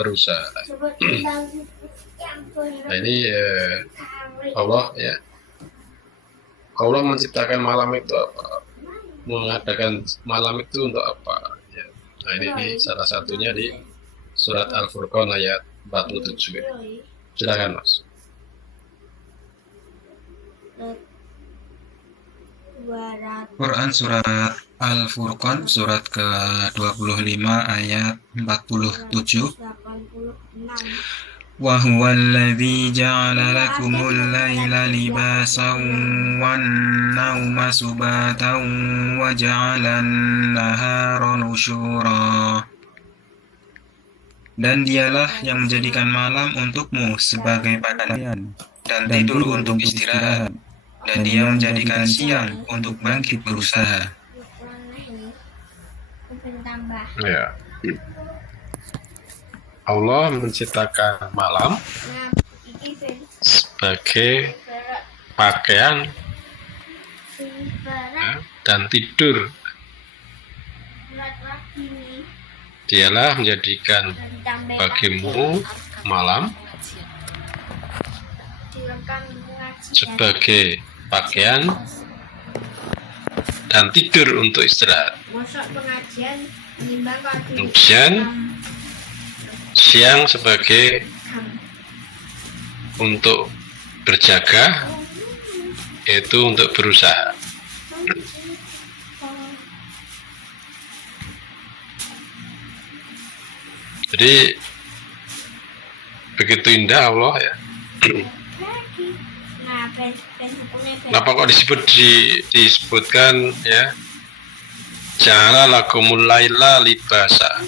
berusaha. Nah ini Allah ya, Allah menciptakan malam itu apa? Mengadakan malam itu untuk apa? Ya. Nah ini salah satunya di surat Al-Furqan ayat 47. Silakan Mas. Quran surat Al-Furqan surat ke-25 ayat 47. Wa huwa alladzi ja'ala lakumul laila libasan wan nauma subatan wa ja'alan nahara nusyura. Dan dialah yang menjadikan malam untukmu sebagai pakaian dan tidur untuk istirahat. Dan dia menjadikan siang untuk bangkit berusaha. Ya. Allah menciptakan malam sebagai pakaian ya, dan tidur. Dialah menjadikan bagimu malam sebagai pakaian dan tidur untuk istirahat. Kemudian siang sebagai untuk berjaga, yaitu untuk berusaha. Jadi begitu indah Allah ya. Kenapa kok disebutkan ya, ja'ala lakumul laila libasa,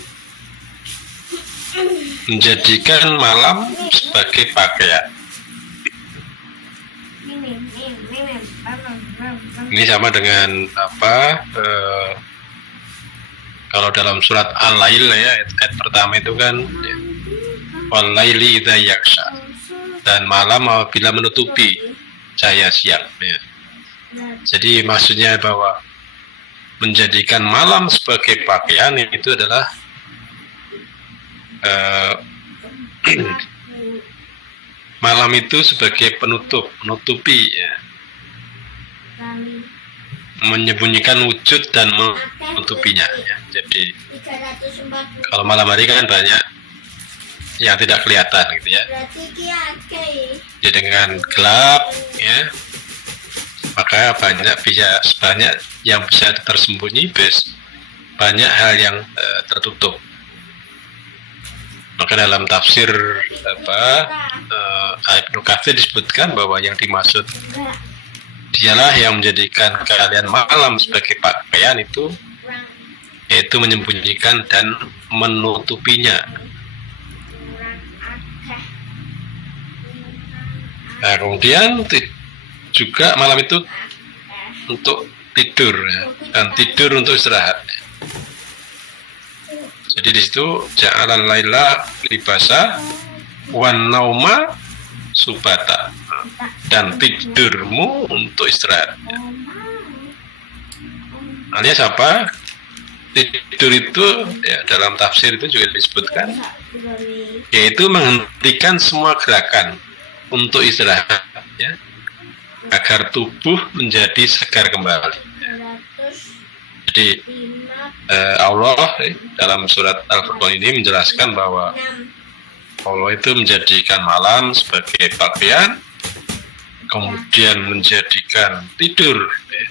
menjadikan malam sebagai pakaian. Ini sama dengan apa? Kalau dalam surat Al-Lail ya, ayat pertama itu kan ya, wal laili idza yaksha, dan malam apabila menutupi cahaya siang ya. Jadi maksudnya bahwa menjadikan malam sebagai pakaian itu adalah malam itu sebagai menutupi ya, menyembunyikan wujud dan menutupinya ya. Jadi kalau malam hari kan banyak yang tidak kelihatan gitu ya. Jadi dengan gelap ya, maka banyak yang bisa tersembunyi, banyak hal yang tertutup. Maka dalam tafsir Ibnu Katsir disebutkan bahwa yang dimaksud dialah yang menjadikan kalian malam sebagai pakaian itu, yaitu menyembunyikan dan menutupinya. Nah, kemudian juga malam itu untuk tidur ya, dan tidur untuk istirahat. Jadi di situ ja'alal laila libasa wan nauma subata, dan tidurmu untuk istirahat. Alias apa? Tidur itu ya, dalam tafsir itu juga disebutkan, yaitu menghentikan semua gerakan untuk istirahat ya, agar tubuh menjadi segar kembali. Jadi Allah dalam surat Al-Furqan ini menjelaskan bahwa Allah itu menjadikan malam sebagai pakaian, kemudian menjadikan tidur ya,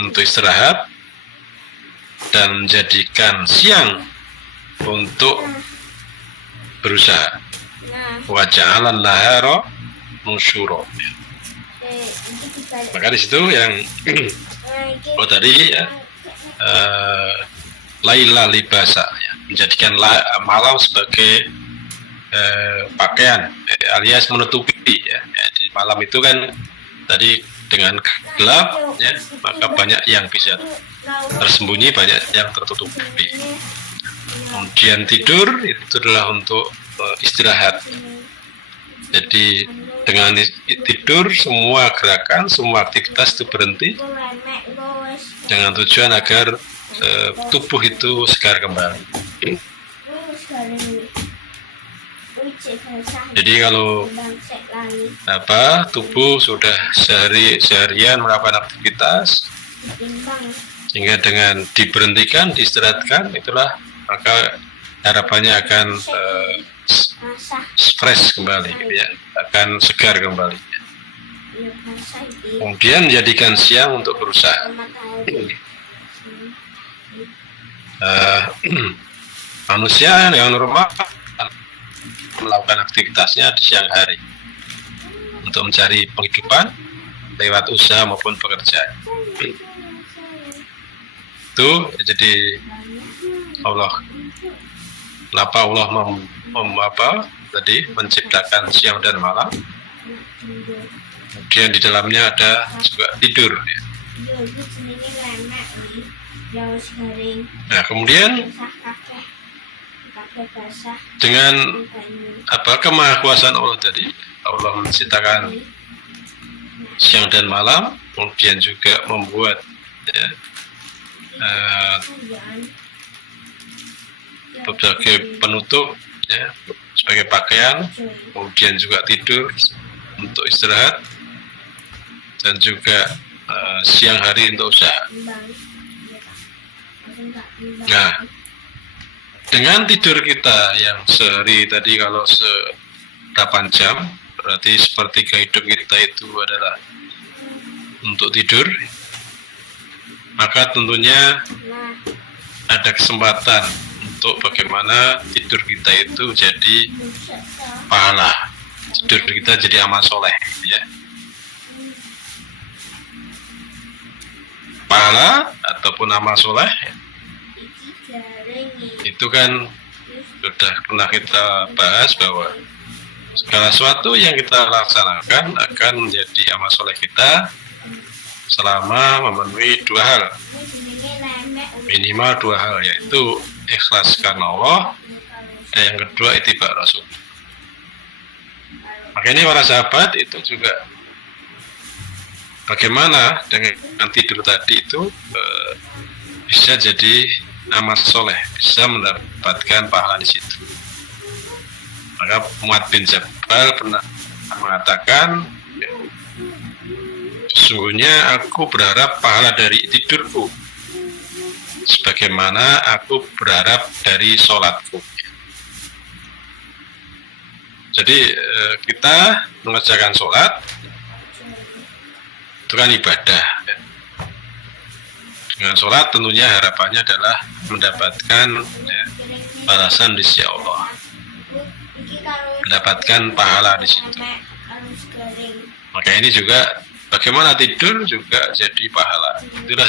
untuk istirahat, dan menjadikan siang untuk berusaha. Wa ja'alan nahara nusyura. Maka di situ yang tadi ya, laila libasa ya, menjadikan malam sebagai pakaian alias menutupi ya. Di malam itu kan tadi dengan gelap ya, maka banyak yang bisa tersembunyi, banyak yang tertutupi. Kemudian tidur itu adalah untuk istirahat. Jadi dengan tidur semua gerakan, semua aktivitas itu berhenti dengan tujuan agar tubuh itu segar kembali. Jadi kalau tubuh sudah seharian melakukan aktivitas, sehingga dengan diberhentikan, diistirahatkan, itulah maka harapannya akan fresh kembali, ya, akan segar kembali. Kemudian jadikan siang untuk berusaha. Manusia yang normal melakukan aktivitasnya di siang hari untuk mencari penghidupan lewat usaha maupun pekerjaan. Itu jadi kenapa Allah menciptakan siang dan malam. Kemudian di dalamnya ada juga tidur, ya. Nah, kemudian dengan kemahakuasaan Allah tadi, Allah menciptakan siang dan malam, kemudian juga membuat, ya, sebagai penutup, ya, sebagai pakaian, kemudian juga tidur untuk istirahat, dan juga siang hari untuk usaha. Nah, dengan tidur kita yang sehari tadi kalau 8 jam, berarti sepertiga hidup kita itu adalah untuk tidur, maka tentunya ada kesempatan untuk bagaimana tidur kita itu jadi pahala, tidur kita jadi amal soleh, ya. Pahala ataupun amal soleh itu kan sudah pernah kita bahas bahwa segala sesuatu yang kita laksanakan akan menjadi amal soleh kita selama memenuhi 2 hal, minimal 2 hal, yaitu ikhlas karena Allah, dan yang kedua ittiba Rasul. Makanya para sahabat itu juga bagaimana dengan tidur tadi itu bisa jadi amal soleh, bisa mendapatkan pahala di situ. Maka Mu'adz bin Jabal pernah mengatakan, sesungguhnya aku berharap pahala dari tidurku sebagaimana aku berharap dari sholatku. Jadi kita mengerjakan sholat itu kan ibadah, ya. Dengan sholat tentunya harapannya adalah mendapatkan, ya, balasan di sisi Allah, mendapatkan pahala di situ. Maka ini juga bagaimana tidur juga jadi pahala. Itulah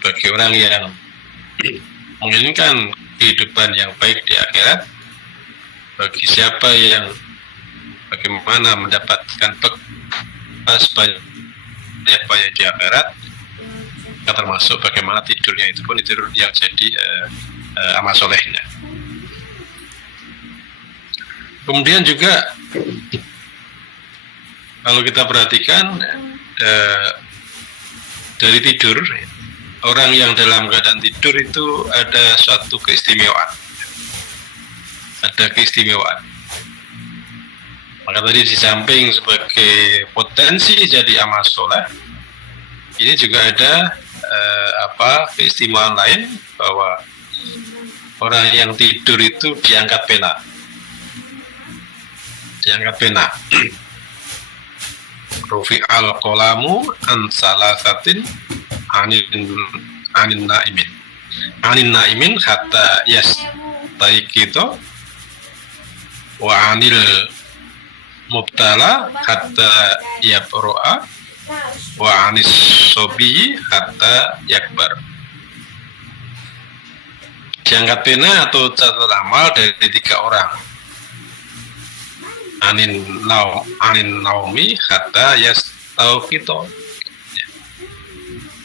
bagi orang yang menginginkan kehidupan yang baik di akhirat, bagi siapa yang bagaimana mendapatkan banyak di akhirat, termasuk bagaimana tidurnya itu pun tidur yang jadi amal solehnya. Kemudian juga kalau kita perhatikan dari tidur, orang yang dalam keadaan tidur itu ada suatu keistimewaan, Maka tadi di samping sebagai potensi jadi amal soleh, ini juga ada keistimewaan lain, bahwa orang yang tidur itu diangkat pena. Rufi'al qalamu an salasatin anin naimin hatta yastaiqito wa anil mubtala hatta yabro'a wa anis sobi hatta yakbar. Diangkat pena atau catat amal dari 3 orang. Anin naumi hatta yastauqito.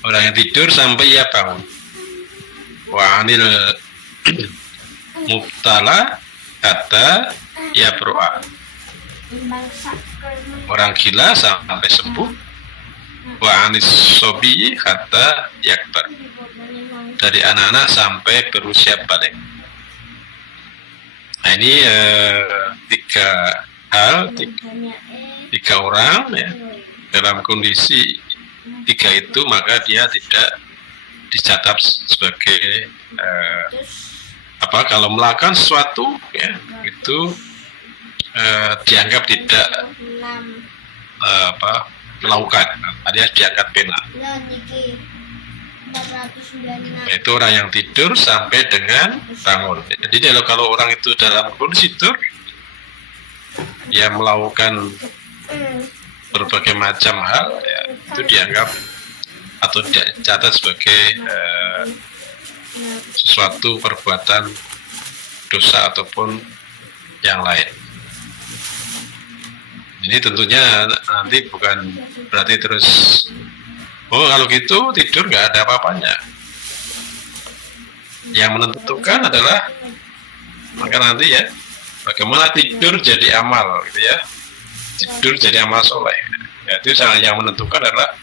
Orang yang tidur sampai ia bangun. Wa anil mubtala hatta yabro'a. Orang gila sampai sembuh. Wa anis sobi hatta yakbar. Dari anak-anak sampai berusia balik. Nah ini tiga hal, tiga orang ya, dalam kondisi tiga itu maka dia tidak dicatat sebagai kalau melakukan sesuatu ya itu dianggap tidak melakukan, alias dianggap benar. Itu orang yang tidur sampai dengan bangun. Jadi kalau orang itu dalam kondisi tidur, dia melakukan berbagai macam hal, ya, itu dianggap atau dicatat sebagai sesuatu perbuatan dosa ataupun yang lain. Ini tentunya nanti bukan berarti terus kalau gitu tidur nggak ada apa-apanya. Yang menentukan adalah maka nanti ya bagaimana tidur jadi amal gitu ya, tidur jadi amal soleh. Ya, itu yang menentukan adalah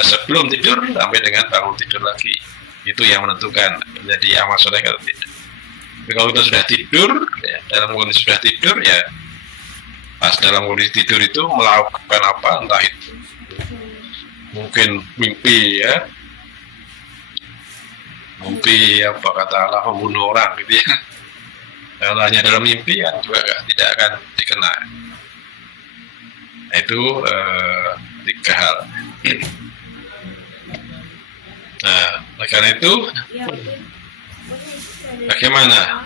sebelum tidur sampai dengan bangun tidur lagi, itu yang menentukan menjadi amal soleh atau tidak. Tapi kalau kita sudah tidur ya, dalam kondisi sudah tidur ya, pas dalam kondisi tidur itu melakukan apa, entah itu mungkin mimpi ya, mimpi apa kata Allah membunuh orang gitu ya. Kalau hanya dalam mimpi kan juga tidak akan dikenal. Nah, itu tiga hal. Nah, karena itu bagaimana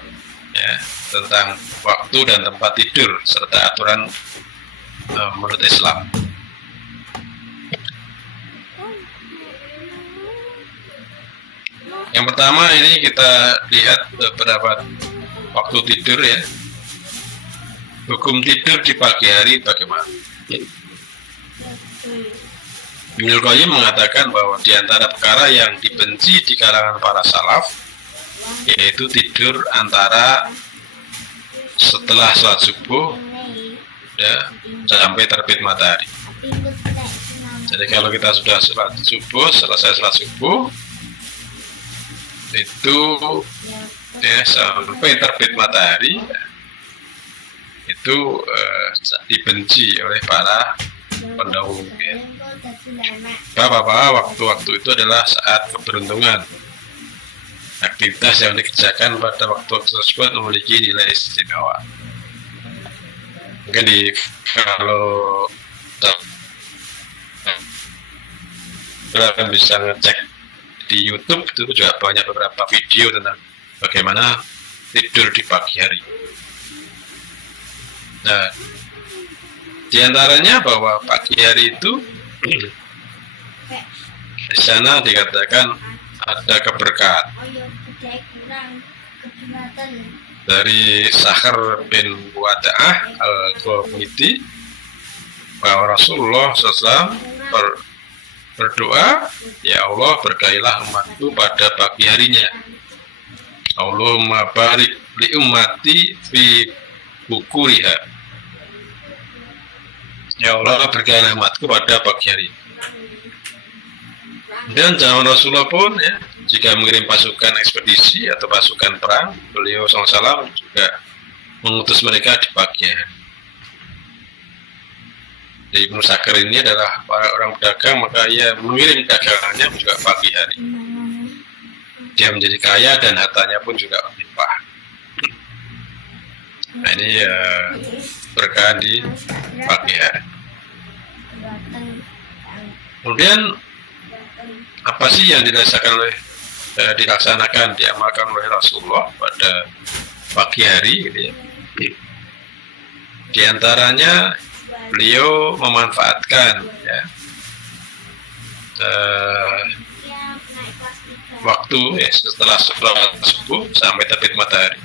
ya tentang waktu dan tempat tidur serta aturan menurut Islam. Yang pertama ini kita lihat beberapa waktu tidur ya. Hukum tidur di pagi hari bagaimana? Ibnul Qayyim mengatakan bahwa di antara perkara yang dibenci di kalangan para salaf yaitu tidur antara setelah sholat subuh ya sampai terbit matahari. Jadi kalau kita sudah sholat subuh, selesai sholat subuh itu ya sampai terbit matahari itu dibenci oleh para pendahulu ya. Bapak-bapak, waktu-waktu itu adalah saat keberuntungan. Aktivitas yang dikerjakan pada waktu tersebut memiliki nilai istimewa. Mungkin kalau kalian bisa ngecek di YouTube itu juga banyak beberapa video tentang bagaimana tidur di pagi hari. Nah, diantaranya bahwa pagi hari itu di sana dikatakan ada keberkahan. Dari Sakhar bin Wada'ah al-Ghomiti bahwa Rasulullah SAW berdoa, ya Allah berkailah umatku pada pagi harinya. Allahumma barik li ummati fi bukuriha. Ya Allah berkailah umatku pada pagi hari. Dan zaman Rasulullah pun ya, jika mengirim pasukan ekspedisi atau pasukan perang, beliau SAW juga mengutus mereka di pagi hari. Jadi Ibnu Sakhar ini adalah orang pedagang, maka ia mengirim dagangannya juga pagi hari. Dia menjadi kaya dan hartanya pun juga melimpah. Nah ini berkah di pagi hari. Kemudian apa sih yang dilaksanakan, diamalkan oleh Rasulullah pada pagi hari gitu ya. Di antaranya beliau memanfaatkan ya, waktu ya, setelah sholat subuh sampai terbit matahari.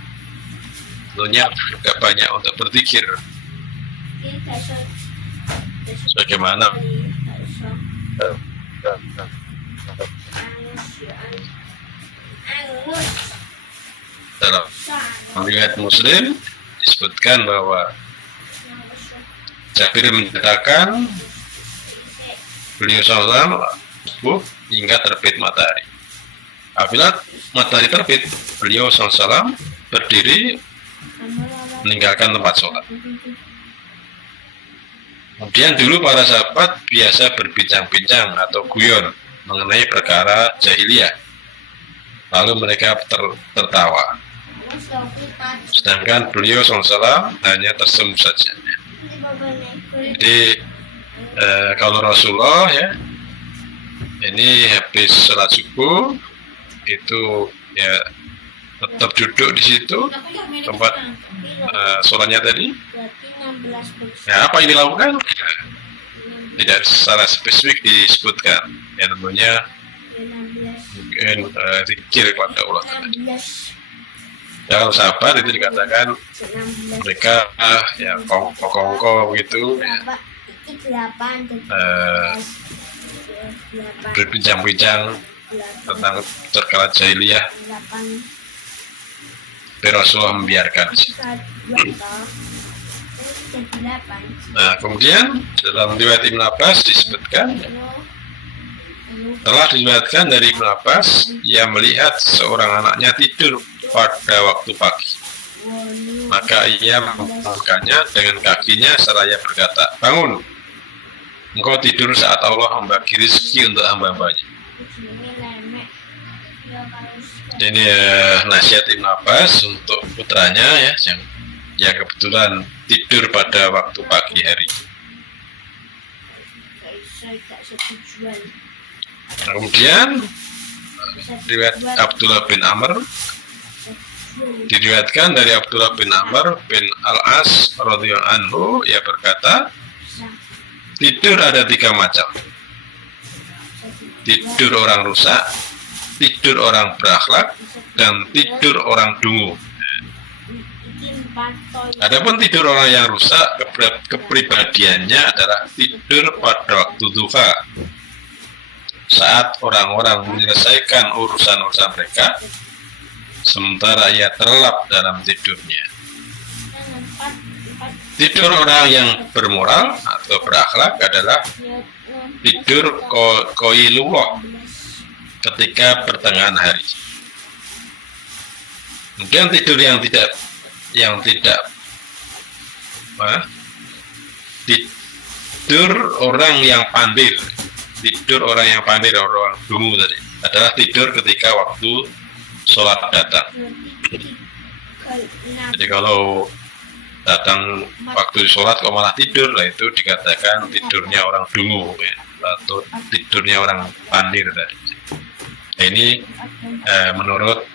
Tentunya juga banyak untuk berzikir. Bagaimana dalam riwayat Muslim disebutkan bahwa Jabir menyatakan beliau SAW subuh hingga terbit matahari. Apabila matahari terbit, beliau SAW berdiri meninggalkan tempat sholat. Kemudian dulu para sahabat biasa berbincang-bincang atau guyon mengenai perkara jahiliyah. Lalu mereka tertawa. Sedangkan beliau SAW hanya tersenyum saja. Jadi kalau Rasulullah ya, ini habis sholat subuh itu ya tetap duduk di situ tempat sholatnya tadi. Ya, apa yang dilakukan? Tidak secara spesifik disebutkan. Ya tentunya mungkin zikir kepada Allah tadi. Ya, kalau sahabat itu dikatakan mereka ya kongko begitu ya, berbincang-bincang tentang perkara jahiliyah. Tapi Rasulullah membiarkan. Nah, kemudian dalam riwayat Ibn Abbas disebutkan, telah diriwayatkan dari Ibn Abbas, ia melihat seorang anaknya tidur pada waktu pagi. Maka ia membangunkannya dengan kakinya seraya berkata, "Bangun, engkau tidur saat Allah membagi rezeki untuk hamba-hambanya." Ini nasihat Ibn Abbas untuk putranya ya, yang kebetulan tidur pada waktu pagi hari. Kemudian riwayat Abdullah bin Amr, diriwayatkan dari Abdullah bin Amr bin Al-As radhiyallahu anhu, ia berkata, tidur ada 3 macam. Tidur orang rusak, tidur orang berakhlak, dan tidur orang dungu. Adapun tidur orang yang rusak, kepribadiannya adalah tidur pada waktu duha, saat orang-orang menyelesaikan urusan-urusan mereka, sementara ia terlelap dalam tidurnya. Tidur orang yang bermoral atau berakhlak adalah tidur qailullah ketika pertengahan hari. Kemudian tidur yang tidak tidur orang yang pandir, orang dungu tadi adalah tidur ketika waktu sholat datang. Jadi kalau datang waktu sholat kok malah tidur, lah itu dikatakan tidurnya orang dungu ya, atau tidurnya orang pandir tadi. Nah, ini menurut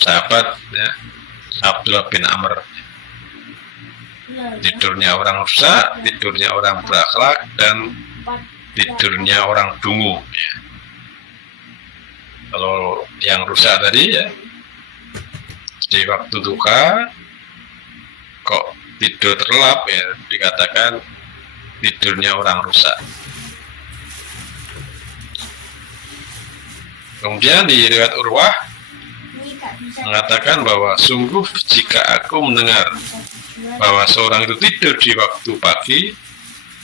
sahabat ya, Abdullah bin Amr, tidurnya orang rusak, tidurnya orang berakhlak, dan tidurnya orang dungu ya. Kalau yang rusak tadi ya, di waktu duka kok tidur terlelap ya, dikatakan tidurnya orang rusak. Kemudian di riwayat Urwah mengatakan bahwa sungguh jika aku mendengar bahwa seorang itu tidur di waktu pagi,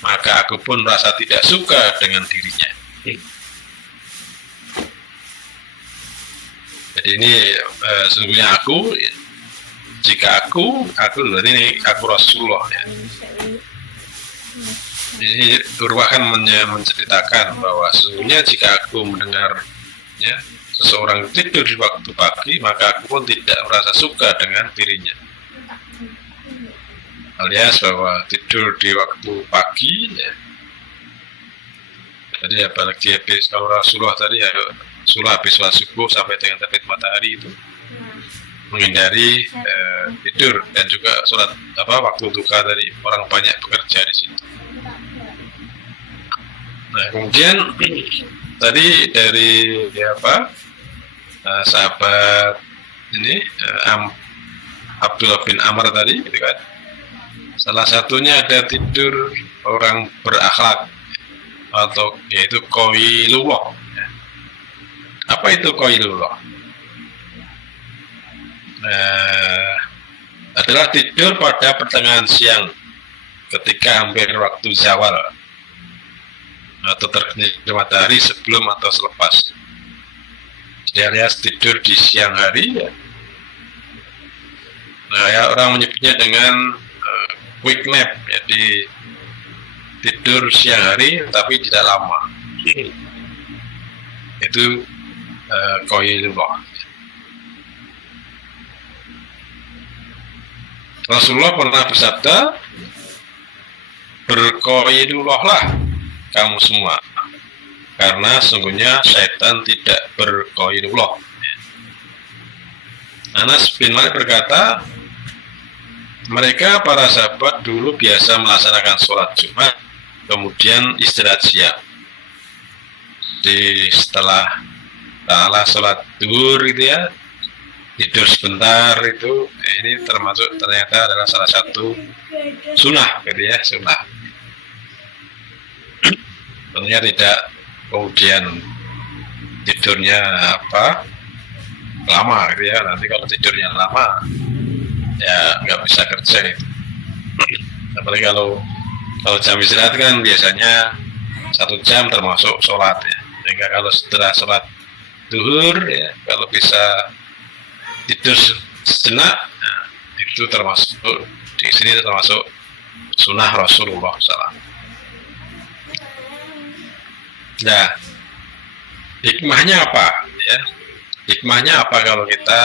maka aku pun merasa tidak suka dengan dirinya. Jadi ini sesungguhnya jika aku berarti ini aku Rasulullah ya. Ini Urwah kan menceritakan bahwa sesungguhnya jika aku mendengar ya, seseorang tidur di waktu pagi, maka aku pun tidak merasa suka dengan dirinya. Alias bahwa tidur di waktu pagi ya. Jadi apalagi habis kalau Rasulullah tadi ya, Rasulullah habis sholat subuh sampai dengan terbit matahari itu menghindari tidur, dan juga sholat waktu duka dari orang banyak bekerja di situ. Nah, kemudian tadi dari sahabat ini Abdullah bin Amr tadi gitu kan, salah satunya ada tidur orang berakhlak atau yaitu qailullah. Apa itu qailullah? Adalah tidur pada pertengahan siang ketika hampir waktu zawal atau terbitnya matahari, sebelum atau selepas. alias tidur di siang hari ya. Nah, ya, orang menyebutnya dengan quick nap, jadi tidur siang hari tapi tidak lama. Itu qailullah. Rasulullah pernah bersabda, berqailullah kamu semua, karena sungguhnya syaitan tidak berqailullah. Anas bin Malik berkata, mereka para sahabat dulu biasa melaksanakan sholat Jumat, kemudian istirahat siang. Di setelah sholat duhur gitu ya, tidur sebentar, itu ini termasuk ternyata adalah salah satu sunnah gitu ya, sunnah. Tentunya tidak kemudian tidurnya lama gitu ya, nanti kalau tidurnya lama ya nggak bisa kerja itu. Apalagi kalau jam istirahat kan biasanya 1 jam termasuk sholat ya, sehingga kalau setelah sholat duhur ya, kalau bisa tidur sejenak, nah, itu termasuk di sini termasuk sunnah Rasulullah SAW. Nah, hikmahnya apa ya? Hikmahnya apa kalau kita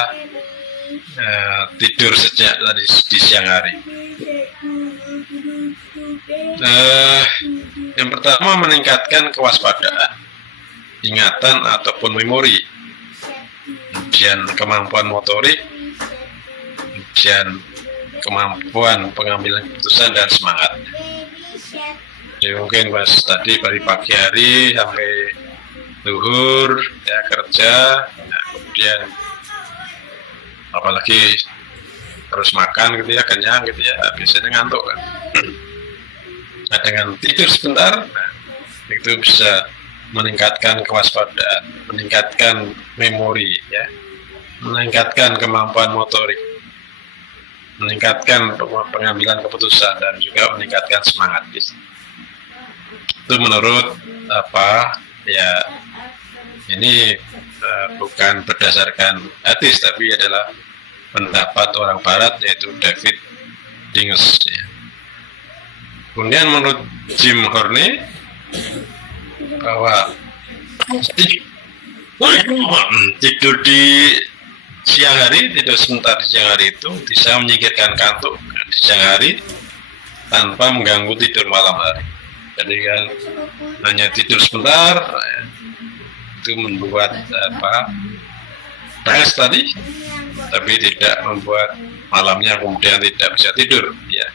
tidur sejak di siang hari? Yang pertama, meningkatkan kewaspadaan, ingatan ataupun memori, kemudian kemampuan motorik, kemudian kemampuan pengambilan keputusan dan semangat. Jadi mungkin pas tadi dari pagi hari sampai zuhur ya kerja, nah, kemudian apalagi terus makan gitu ya, kenyang gitu ya, biasanya ngantuk kan. Nah, dengan tidur sebentar, nah, itu bisa meningkatkan kewaspadaan, meningkatkan memori ya, meningkatkan kemampuan motorik, meningkatkan pengambilan keputusan, dan juga meningkatkan semangat. Itu menurut ya, ini bukan berdasarkan hadis, tapi adalah pendapat orang barat, yaitu David Dinges ya. Kemudian menurut Jim Horney bahwa tidur di siang hari, tidur sebentar di siang hari itu bisa menyingkirkan kantuk di siang hari tanpa mengganggu tidur malam hari. Jadi kan hanya tidur sebentar ya, itu membuat rest tadi, tapi tidak membuat malamnya kemudian tidak bisa tidur ya.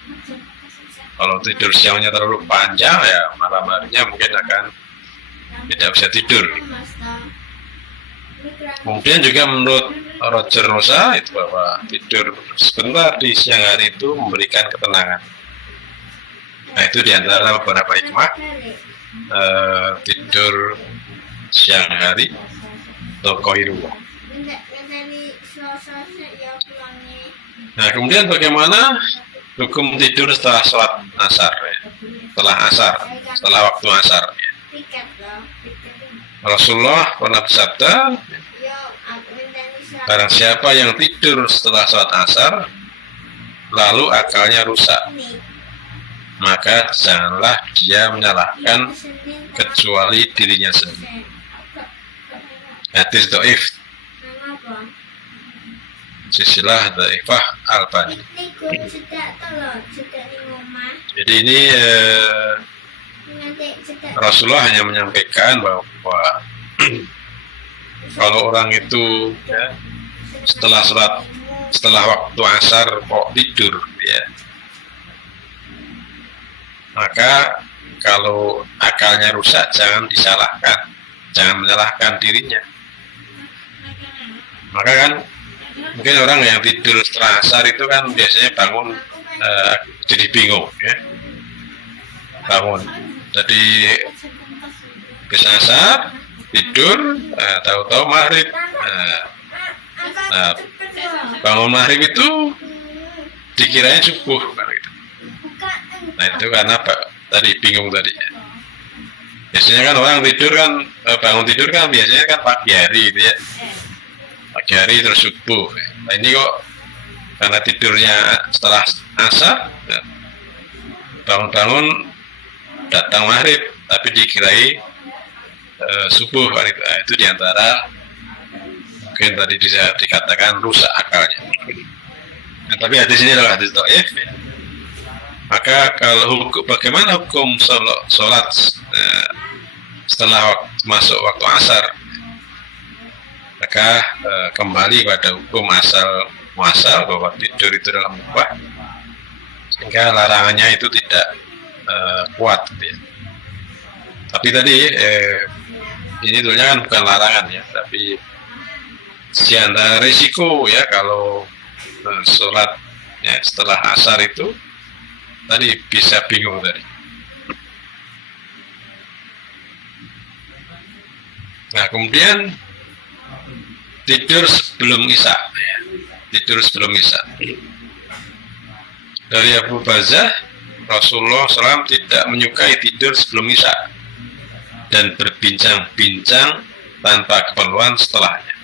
Kalau tidur siangnya terlalu panjang ya, malam harinya mungkin akan tidak bisa tidur. Kemudian juga menurut Roger Nosa itu bahwa tidur sebentar di siang hari itu memberikan ketenangan. Nah, itu diantara beberapa hikmah tidur siang hari atau qailullah. Nah, kemudian bagaimana hukum tidur setelah sholat asar ya? Setelah waktu asar ya. Rasulullah pernah bersabda, barang siapa yang tidur setelah sholat asar lalu akalnya rusak, maka janganlah dia menyalahkan kecuali dirinya sendiri. Hadis dhaif, silsilah dhaifah Albani. Jadi ini Rasulullah hanya menyampaikan bahwa kalau orang itu ya, setelah waktu asar kok tidur ya, maka kalau akalnya rusak jangan menyalahkan dirinya. Maka kan mungkin orang yang tidur setelah asar itu kan biasanya bangun jadi bingung ya, bangun jadi bisa asar tidur, tahu-tahu maghrib, bangun maghrib itu dikiranya subuh kan gitu. Nah, itu karena tadi bingung tadi. Biasanya kan orang tidur kan bangun tidur kan biasanya kan pagi hari gitu ya. pagi hari terus subuh. Nah ini kok karena tidurnya setelah asar, bangun-bangun datang maghrib tapi dikirai subuh kan itu. Nah, itu diantara mungkin tadi bisa dikatakan rusak akalnya. Nah, tapi hadis ini adalah hadis dhaif. Maka kalau bagaimana hukum sholat setelah masuk waktu asar, maka kembali pada hukum asal muasal bahwa tidur itu dalam mubah, sehingga larangannya itu tidak kuat gitu ya. Tapi tadi ini tentunya kan bukan larangan ya, tapi di antara risiko ya kalau sholat ya, setelah asar itu tadi bisa bingung tadi. Nah kemudian tidur sebelum isya ya. Tidur sebelum isya. Dari Abu Barzah, Rasulullah SAW tidak menyukai tidur sebelum isya dan berbincang-bincang tanpa keperluan setelahnya.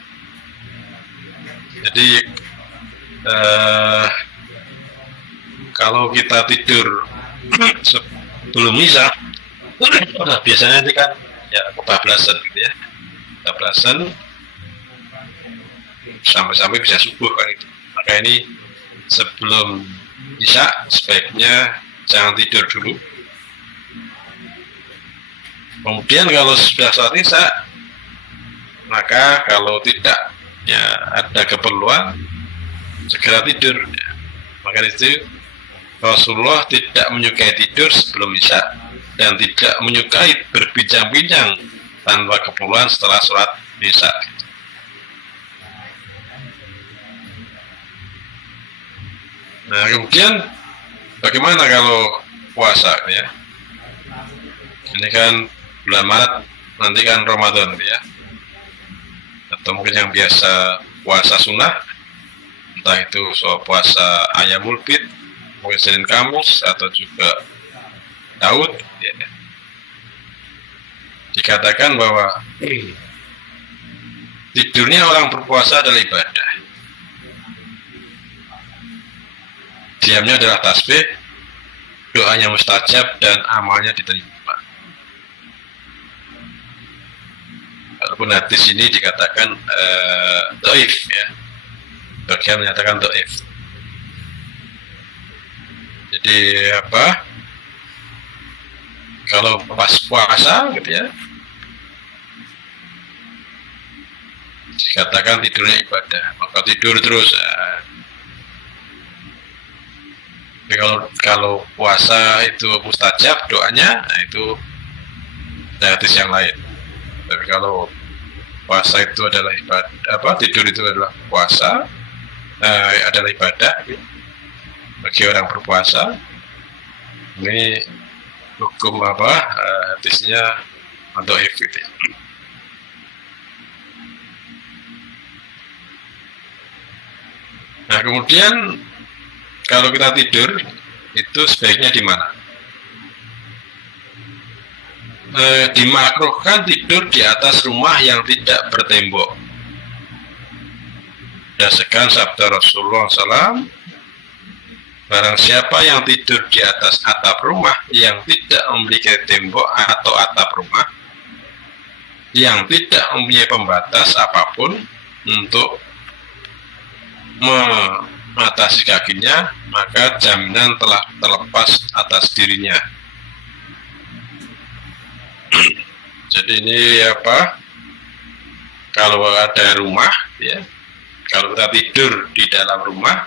Jadi kalau kita tidur sebelum isya, biasanya ini kan ya kebablasan gitu ya, kebablasan sampai bisa subuh kan itu. Maka ini sebelum isya sebaiknya jangan tidur dulu. Kemudian kalau sudah sholat isya, maka kalau tidak ya ada keperluan segera tidur. Maka itu Rasulullah tidak menyukai tidur sebelum isya dan tidak menyukai berbincang-bincang tanpa keperluan setelah sholat isya. Nah kemudian bagaimana kalau puasa ya? Ini kan bulan Maret, nanti kan Ramadan ya, atau mungkin yang biasa puasa sunnah, entah itu soal puasa Ayyamul Bid, mungkin Senin Kamis atau juga Daud ya. Dikatakan bahwa tidurnya orang berpuasa adalah ibadah, diamnya adalah tasbih, doanya mustajab dan amalnya diterima. Walaupun hadis ini dikatakan dhaif ya, bagian menyatakan dhaif. Jadi apa? Kalau pas puasa gitu ya, dikatakan tidurnya ibadah, maka tidur terus. Tapi kalau puasa itu mustajab doanya, nah itu ada hadis yang lain. Tapi kalau puasa itu adalah ibadah, tidur itu adalah puasa, adalah ibadah bagi orang berpuasa. Ini hukum hadisnya dhaif gitu. Nah kemudian kalau kita tidur itu sebaiknya di mana? Dimakruhkan tidur di atas rumah yang tidak bertembok. Berdasarkan sabda Rasulullah SAW, barang siapa yang tidur di atas atap rumah yang tidak memiliki tembok atau atap rumah yang tidak mempunyai pembatas apapun untuk mengatasi kakinya, maka jaminan telah terlepas atas dirinya. Jadi ini kalau ada rumah ya, kalau kita tidur di dalam rumah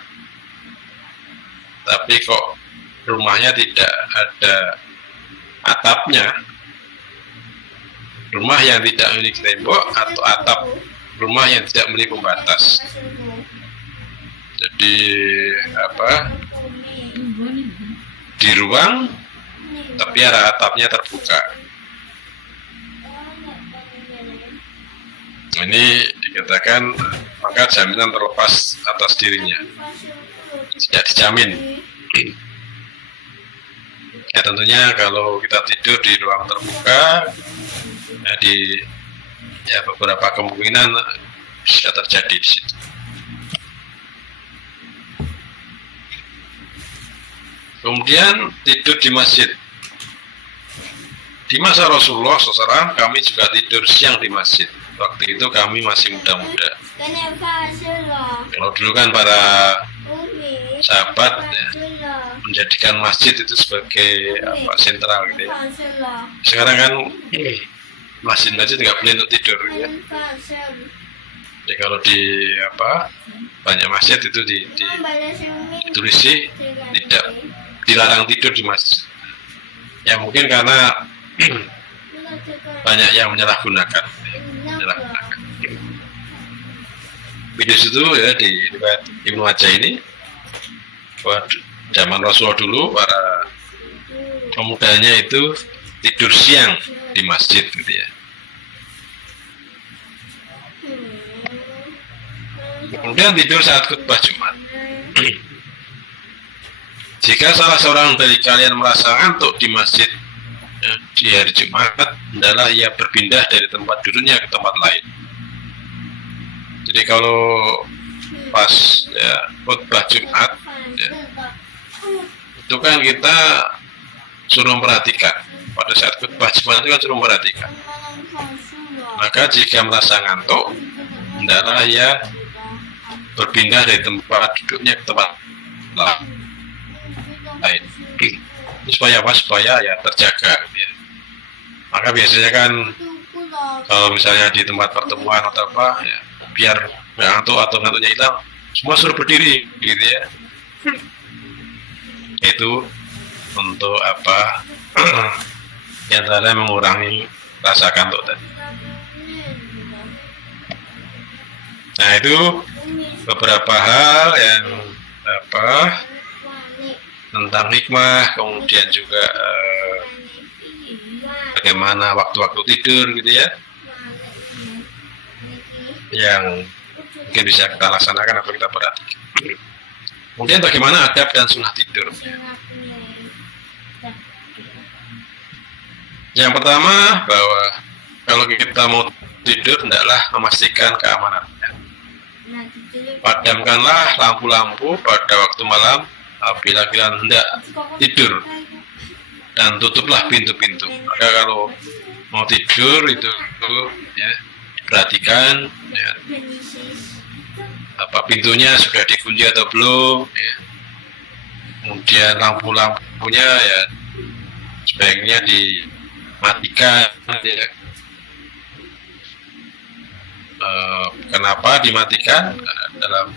tapi kok rumahnya tidak ada atapnya, rumah yang tidak memiliki tembok atau atap rumah yang tidak memiliki pembatas, jadi di ruang tapi arah atapnya terbuka, ini dikatakan maka jaminan terlepas atas dirinya, tidak dijamin. Ya tentunya kalau kita tidur di ruang terbuka, ya beberapa kemungkinan bisa terjadi di situ. Kemudian tidur di masjid. Di masa Rasulullah SAW kami juga tidur siang di masjid. Waktu itu kami masih muda-muda. Kalau dulu kan para sahabat ya, menjadikan masjid itu sebagai sentral gitu ya. Sekarang kan masjid-masjid nggak boleh untuk tidur ya. Jadi kalau di banyak masjid itu ditulis sih tidak dilarang tidur di masjid. Ya mungkin karena banyak yang menyalahgunakan. Video itu ya di Ibnu Majah ini, zaman Rasulullah dulu para pemudanya itu tidur siang di masjid gitu ya. Kemudian tidur saat khutbah Jumat. Jika salah seorang dari kalian merasa ngantuk di masjid di hari Jumat, hendaklah ia berpindah dari tempat duduknya ke tempat lain. Jadi kalau pas ya khutbah Jumat ya, itu kan kita suruh memperhatikan. Pada saat khutbah Jumat itu kan suruh memperhatikan. Maka jika merasa ngantuk, hendaklah ia berpindah dari tempat duduknya ke tempat lain. Supaya apa? Supaya ya terjaga ya. Maka biasanya kan kalau misalnya di tempat pertemuan atau apa ya, biar nggak ngantuk atau ngantuknya hilang, semua suruh berdiri gitu ya. Itu untuk apa? Yang tadi mengurangi rasa kantuk tadi. Nah itu beberapa hal yang tentang hikmah, kemudian juga bagaimana waktu-waktu tidur gitu ya, yang mungkin bisa kita laksanakan atau kita perhatikan. Kemudian bagaimana adab dan sunnah tidur. Yang pertama, bahwa kalau kita mau tidur hendaklah memastikan keamanannya. Padamkanlah lampu-lampu pada waktu malam apabila kalian hendak tidur, dan tutuplah pintu-pintu. Maka kalau mau tidur itu ya, perhatikan ya, pintunya sudah dikunci atau belum ya. Kemudian lampu-lampunya ya sebaiknya dimatikan ya. Kenapa dimatikan? Dalam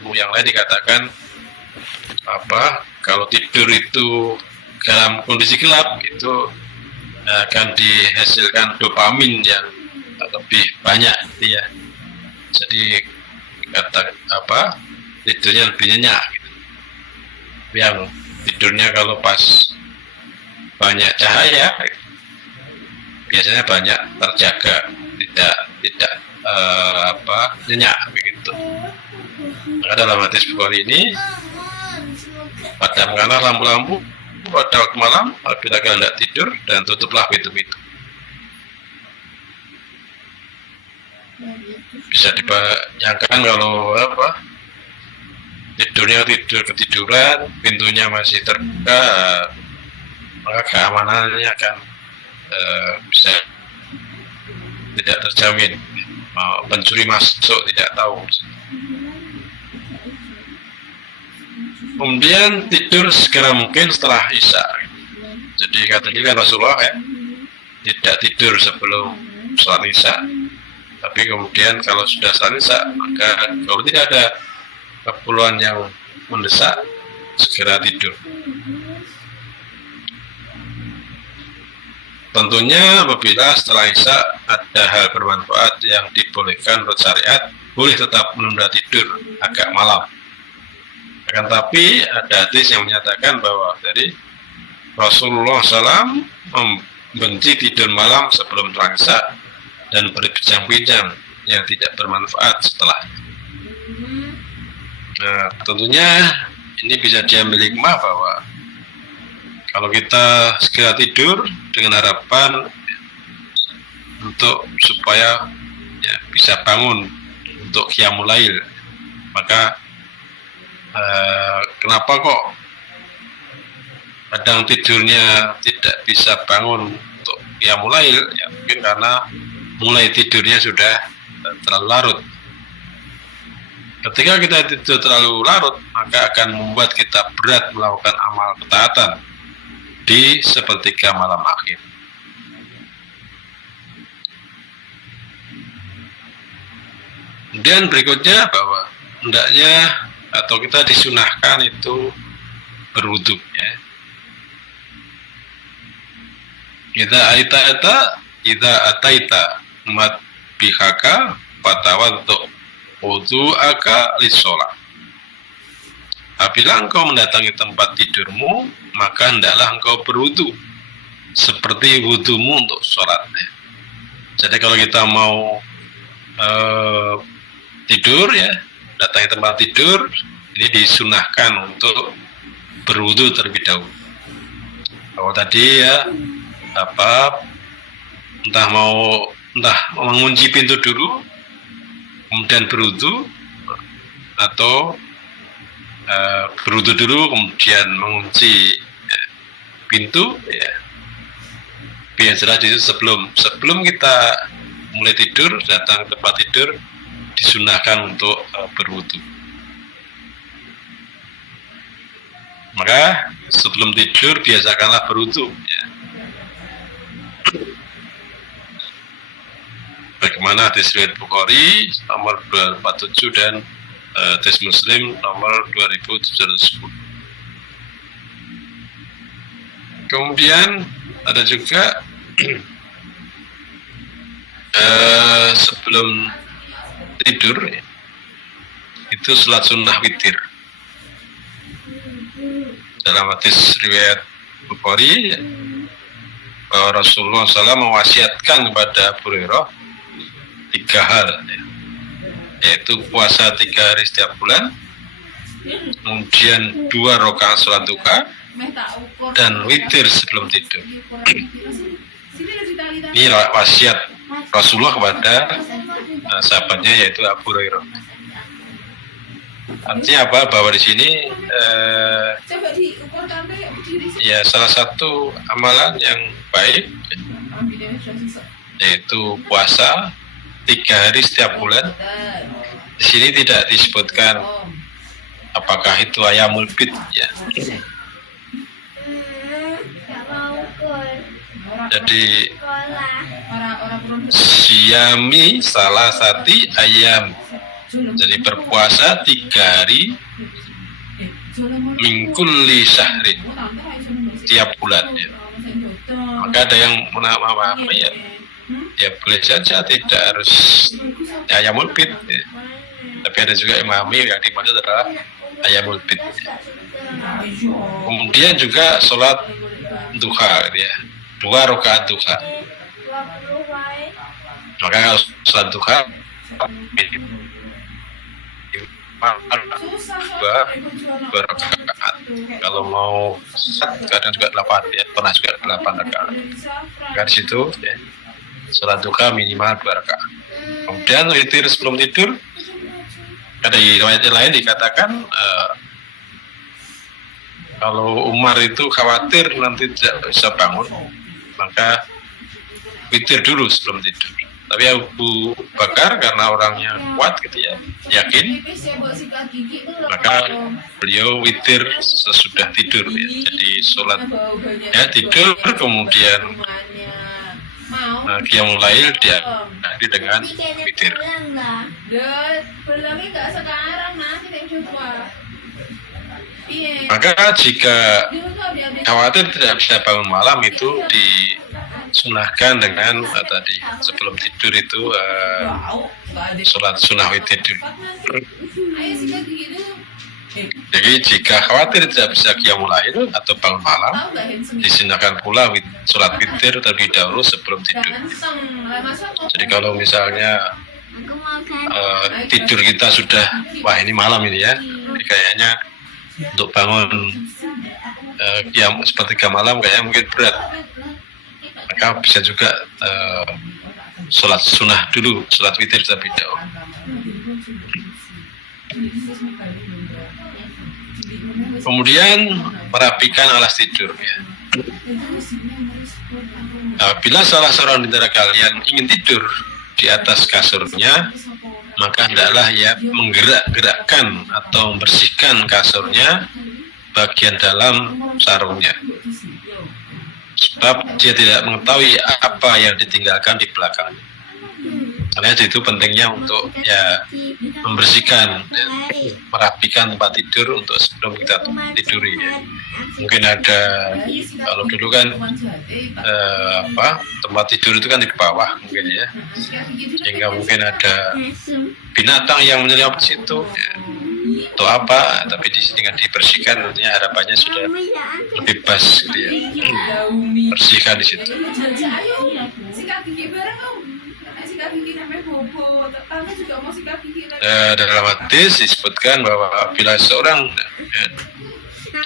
ilmu yang lain dikatakan kalau tidur itu dalam kondisi gelap itu akan dihasilkan dopamin yang lebih banyak ya. Jadi tidurnya lebih nyenyak gitu. Yang tidurnya kalau pas banyak cahaya biasanya banyak terjaga, tidak nyenyak begitu. Maka dalam hadis Bukhari ini, padamkanlah lampu-lampu pada waktu malam apabila kalian hendak tidur, dan tutuplah pintu-pintu. Bisa dibayangkan kalau tidurnya tidur ketiduran, pintunya masih terbuka, maka keamanannya akan bisa tidak terjamin. Pencuri masuk tidak tahu. Kemudian tidur segera mungkin setelah Isya. Jadi katanya Rasulullah ya, tidak tidur sebelum sholat Isya. Tapi kemudian kalau sudah sholat Isya, maka kalau tidak ada keperluan yang mendesak, segera tidur. Tentunya apabila setelah Isya ada hal bermanfaat yang dibolehkan menurut syariat, boleh tetap menunda tidur agak malam. Akan tapi ada hadis yang menyatakan bahwa dari Rasulullah SAW membenci tidur malam sebelum terang Isya dan berbincang-bincang yang tidak bermanfaat setelahnya. Nah, tentunya ini bisa diambil hikmah bahwa kalau kita segera tidur dengan harapan untuk supaya ya, bisa bangun untuk qiyamul lail. Maka kenapa kok kadang tidurnya tidak bisa bangun untuk qiyamul lail? Ya mungkin karena mulai tidurnya sudah terlalu larut. Ketika kita tidur terlalu larut, maka akan membuat kita berat melakukan amal ketaatan di sepertiga malam akhir. Kemudian berikutnya bahwa hendaknya atau kita disunahkan itu berwudu, ya. Idza ataita mat bihaka fatawaddu wudu'aka lis-shalah. Apabila engkau mendatangi tempat tidurmu, maka hendaklah engkau berwudu seperti wudumu untuk sholatnya. Jadi kalau kita mau tidur, ya, datangi tempat tidur, ini disunahkan untuk berwudu terlebih dahulu. Kalau tadi ya entah mengunci pintu dulu, kemudian berwudu, atau berwudu dulu kemudian mengunci pintu, ya. Biar jelas itu sebelum kita mulai tidur, datang ke tempat tidur, disunahkan untuk berwudu. Maka sebelum tidur biasakanlah berwudu, ya. Bagaimana hadis riwayat Bukhari nomor 247 dan hadis Muslim nomor 2710. Kemudian ada juga sebelum tidur, ya, itu sholat sunnah witir. Dalam hadis riwayat Bukhari, ya, bahwa Rasulullah SAW mewasiatkan kepada Abu Hurairah 3 hal, ya, yaitu puasa 3 hari setiap bulan, kemudian 2 rakaat sholat duha, dan witir sebelum tidur. Ini wasiat Rasulullah kepada sahabatnya, yaitu Abu Hurairah. Artinya apa? Bahwa di sini ya salah satu amalan yang baik, yaitu puasa 3 hari setiap bulan. Di sini tidak disebutkan apakah itu ayamul bid, ya. Jadi siyami salasati ayam, jadi berpuasa 3 hari min kulli syahrin, tiap bulan, ya. Maka ada yang memahami, ya boleh saja, tidak harus ayamul bid, ya. Tapi ada juga yang memahami yang dimaksud adalah ayamul bid, ya. Kemudian juga sholat duha, ya, 2 rakaat duha. Maka kalau sholat duha dua rakaat. Kalau mau kadang juga 8, ya, pernah juga 8 rakaat. Maka di situ, ya, sholat duha minimal 2 rakaat. Kemudian witir sebelum tidur, ada riwayat lain dikatakan kalau Umar itu khawatir nanti tidak bisa bangun, maka witir dulu sebelum tidur. Tapi Abu Bakar karena orangnya kuat, gitu, ya, yakin, maka beliau witir sesudah tidur, ya. Jadi sholat, ya, tidur, kemudian qiyamul lail diakhiri dengan witir. Maka jika khawatir tidak bisa bangun malam, itu disunahkan dengan tadi sebelum tidur itu sholat sunnah witir dulu. Jadi jika khawatir tidak bisa qiyamul lail atau bangun malam, disunahkan pula sholat witir terlebih dahulu sebelum tidur. Jadi kalau misalnya tidur kita sudah, wah ini malam ini, ya, jadi kayaknya untuk bangun sepertiga malam kayaknya mungkin berat, maka bisa juga sholat sunnah dulu, sholat witir terlebih dahulu. Kemudian merapikan alas tidur ya. Bila salah seorang di antara kalian ingin tidur di atas kasurnya, maka hendaklah ia menggerak-gerakkan atau membersihkan kasurnya bagian dalam sarungnya, sebab dia tidak mengetahui apa yang ditinggalkan di belakangnya. Karena itu pentingnya untuk ya membersihkan, ya, merapikan tempat tidur untuk sebelum kita tiduri ya. Mungkin ada, kalau dulu kan tempat tidur itu kan di bawah mungkin ya, sehingga mungkin ada binatang yang menyerap di situ ya, atau apa, tapi di sini kan dibersihkan, nantinya harapannya sudah lebih bebas gitu ya, bersihkan di situ. Dalam hadis disebutkan bahwa bila seorang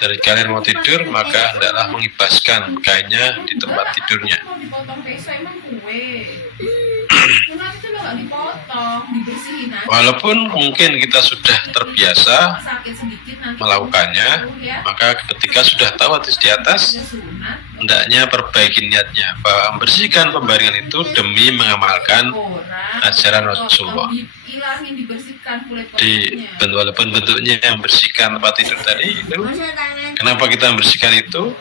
dari kalian mau tidur, maka hendaklah mengibaskan kainnya di tempat tidurnya. Walaupun mungkin kita sudah terbiasa melakukannya, maka ketika sudah tahu hadis di atas, hendaknya perbaiki niatnya bahwa membersihkan pembaringan itu demi mengamalkan ajaran Rasulullah. Walaupun bentuknya yang membersihkan tempat tidur tadi itu, kenapa kita membersihkan itu?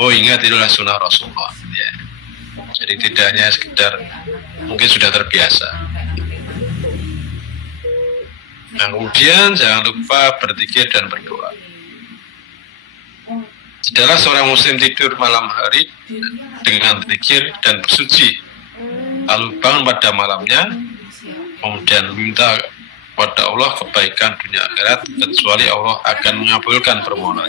Oh, ingat itulah sunnah Rasulullah ya. Jadi tidak hanya sekedar mungkin sudah terbiasa. Nah, kemudian jangan lupa berzikir dan berdoa. Tidaklah seorang muslim tidur malam hari dengan zikir dan bersuci, lalu bangun pada malamnya, kemudian minta kepada Allah kebaikan dunia akhirat, kecuali Allah akan mengabulkan permohonan.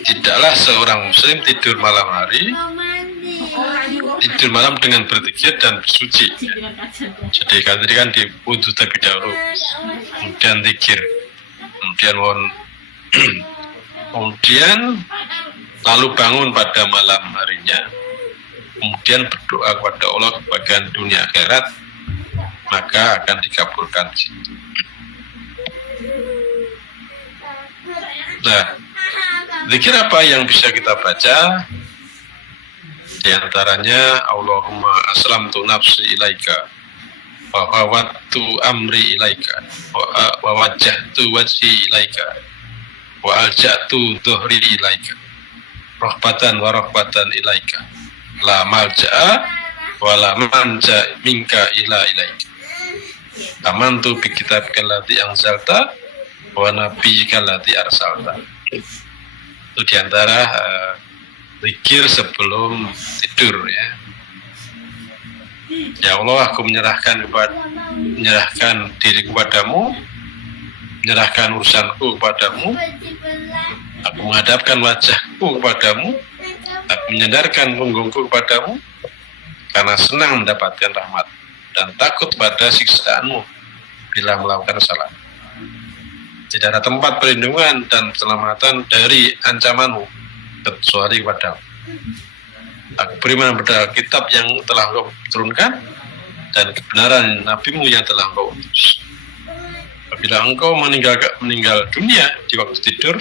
Tidaklah seorang muslim tidur malam hari, tidur malam dengan berzikir dan bersuci. Jadi tadi kan di wudhu terlebih dahulu, kemudian zikir, kemudian lalu bangun pada malam harinya, kemudian berdoa kepada Allah kebahagiaan dunia akhirat, maka akan dikabulkan. Nah, zikir apa yang bisa kita baca? Di antaranya Allahumma aslamtu nafsi ilaika wa fawwadtu amri ilaika wa wajjahtu wajhi ilaika wa alja'tu dhuhri ilaika rahbatan wa rahbatan ilaika la malja'a wa la manja minka ila ilaika amantu bi kitabika alladzi anzalta wa nabiyyika alladzi arsalta. Itu diantara zikir sebelum tidur ya. Ya Allah, aku menyerahkan diri kepadamu, menyerahkan urusanku kepadamu, aku menghadapkan wajahku kepadamu, aku menyandarkan punggungku kepadamu, karena senang mendapatkan rahmat dan takut pada siksaanmu bila melakukan salah. Tidak ada tempat perlindungan dan keselamatan dari ancamanmu kecuali kepadamu. Aku beriman pada kitab yang telah engkau turunkan dan kebenaran nabimu yang telah engkau utus. Apabila engkau meninggal dunia di waktu tidur,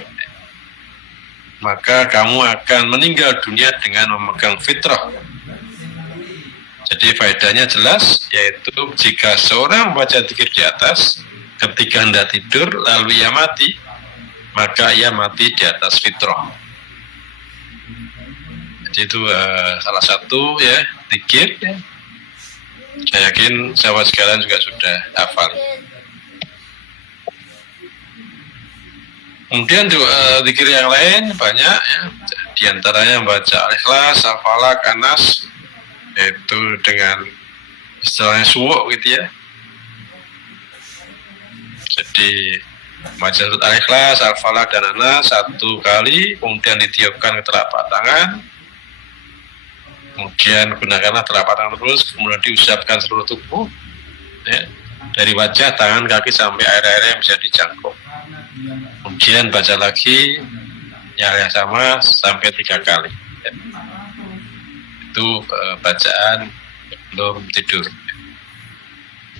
maka kamu akan meninggal dunia dengan memegang fitrah. Jadi faedahnya jelas, yaitu jika seorang membaca zikir di atas ketika hendak tidur lalu ia mati, maka ia mati di atas fitrah. Jadi itu salah satu ya zikir ya. Saya yakin sahabat sekalian juga sudah hafal. Kemudian zikir yang lain banyak ya. Di antaranya membaca Al-Ikhlas, Al-Falaq, Anas, itu dengan istilahnya suwuk gitu ya. Jadi membaca surat Al-Ikhlas, Al-Falaq dan Anas 1 kali, kemudian ditiupkan ke telapak tangan, kemudian gunakanlah telapak tangan terus, kemudian diusapkan seluruh tubuh ya, dari wajah, tangan, kaki sampai air-air yang bisa dijangkau. Kemudian baca lagi yang sama sampai 3 kali ya. Itu bacaan belum tidur.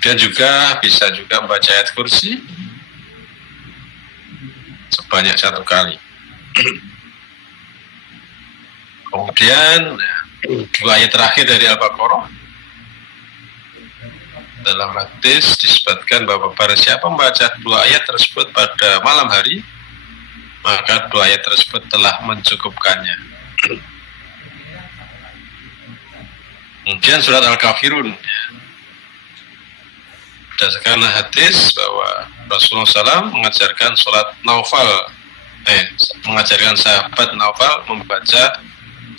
Dan juga bisa juga membaca ayat kursi sebanyak 1 kali. Kemudian 2 ayat terakhir dari Al-Baqarah, dalam hadis disebutkan bahwa barang siapa membaca 2 ayat tersebut pada malam hari, maka 2 ayat tersebut telah mencukupkannya. Kemudian surat Al-Kafirun, ya. Berdasarkan hadis bahwa Rasulullah SAW mengajarkan mengajarkan sahabat Naufal membaca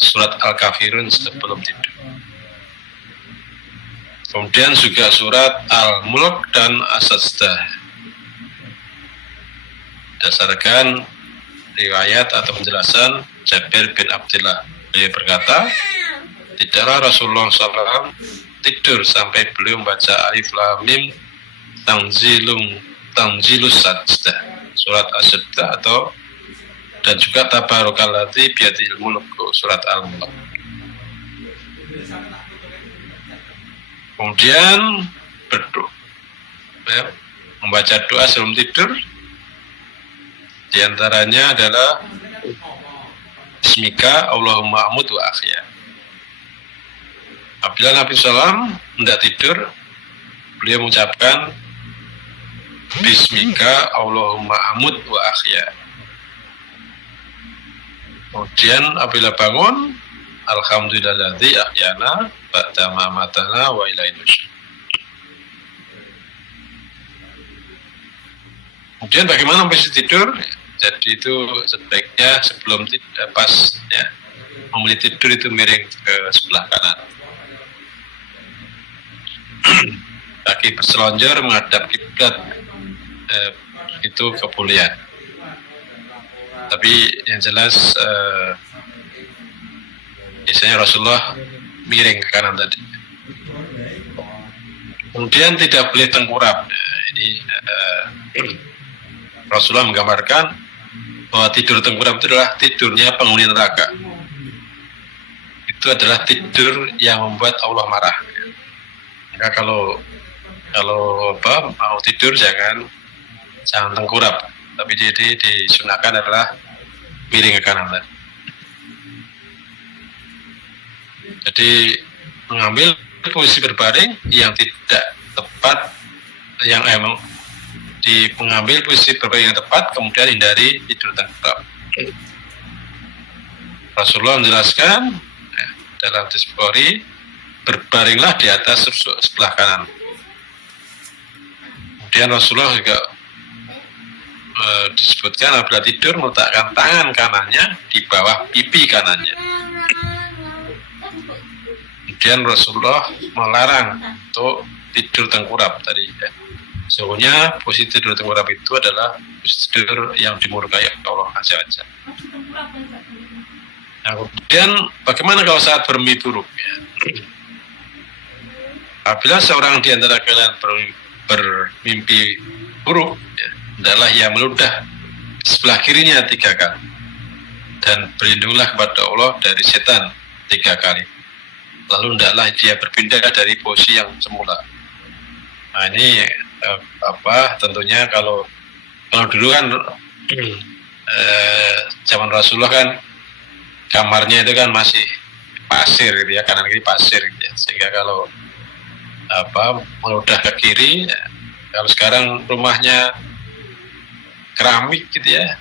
surat Al-Kafirun sebelum tidur. Kemudian juga surat Al-Mulk dan As-Sajdah. Berdasarkan riwayat atau penjelasan Jabir bin Abdullah, beliau berkata, tidaklah Rasulullah SAW tidur sampai beliau membaca Alif Lam Mim Tanzilus Sajdah, surat As-Sajdah dan juga Tabarakalladzi biyadihil mulk, surat Al-Mulk. Kemudian berdoa, membaca doa sebelum tidur, diantaranya adalah Bismika Allahumma amut wa ahya. Apabila Nabi SAW hendak tidur, beliau mengucapkan Bismika Allahumma amut wa ahya. Kemudian apabila bangun, Alhamdulillahilladzi ahyana ba'da ma amatana wa ilaihi nusyur. Kemudian bagaimana posisi tidur? Jadi itu sebaiknya sebelum tidur, pas ya, memilih tidur itu miring ke sebelah kanan. Kaki berselonjor menghadap kiblat, itu kebolehan. Tapi yang jelas biasanya Rasulullah miring ke kanan tadi. Kemudian tidak boleh tengkurap. Ini Rasulullah menggambarkan bahwa tidur tengkurap itu adalah tidurnya penghuni neraka. Itu adalah tidur yang membuat Allah marah. Maka kalau mau tidur jangan tengkurap, tapi jadi disunahkan adalah miring ke kanan tadi. Jadi mengambil posisi berbaring yang tidak tepat, yang mengambil posisi berbaring yang tepat, kemudian hindari tidur tengkurap. Rasulullah menjelaskan dalam hadis Bukhari, berbaringlah di atas rusuk sebelah kanan. Kemudian Rasulullah juga disebutkan apabila tidur meletakkan tangan kanannya di bawah pipi kanannya. Kemudian Rasulullah melarang untuk tidur tengkurap tadi. Sesungguhnya posisi tidur tengkurap itu adalah posisi tidur yang dimurkai Allah Azza wa Jalla. Nah, kemudian bagaimana kalau saat bermimpi buruk? Apabila seorang di antara kalian bermimpi buruk, hendaklah ia meludah sebelah kirinya 3 kali dan berlindunglah kepada Allah dari setan 3 kali. Lalu hendaklah dia berpindah dari posisi yang semula. Nah ini tentunya kalau dulu kan zaman Rasulullah kan kamarnya itu kan masih pasir gitu ya, kanan kiri pasir gitu ya. Sehingga kalau meludah ke kiri, kalau sekarang rumahnya keramik gitu ya,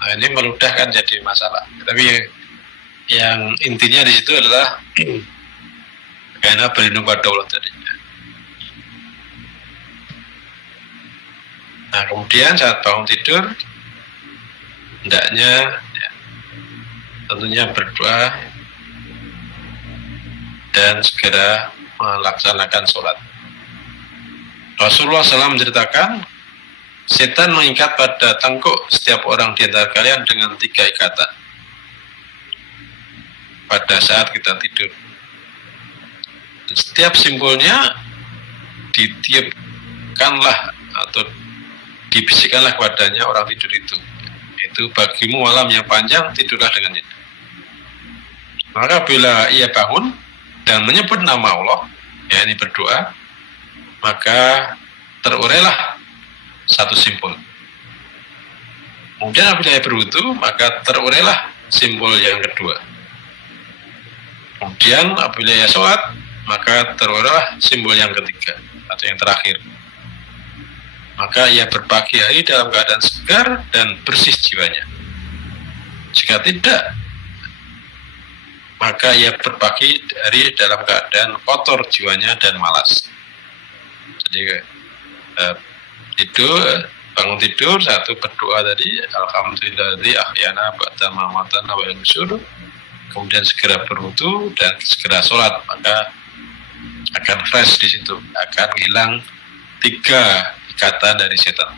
nah ini meludah kan jadi masalah. Tapi yang intinya di situ adalah karena berlindung pada Allah tadi. Nah kemudian saat bangun tidur, hendaknya tentunya berdoa dan segera melaksanakan sholat. Rasulullah SAW menceritakan, setan mengikat pada tengkuk setiap orang di antara kalian dengan 3 ikatan pada saat kita tidur. Dan setiap simpulnya ditiupkanlah atau dibisikkanlah kepadanya orang tidur itu. Itu bagimu malam yang panjang, tidurlah dengan itu. Maka bila ia bangun dan menyebut nama Allah, yakni berdoa, maka terurailah 1 simpul. Kemudian apabila ia berwudu, maka terurailah simbol yang kedua. Kemudian apabila ia sholat, maka terurailah simbol yang ketiga atau yang terakhir. Maka ia berpagi hari dalam keadaan segar dan bersih jiwanya. Jika tidak, maka ia berpagi hari dalam keadaan kotor jiwanya dan malas. Jadi bangun tidur, satu berdoa tadi, alhamdulillah ahyana ba'da mamatan wa nusyur, kemudian segera berwudu dan segera sholat, maka akan fresh di situ, akan hilang 3 ikatan dari setan.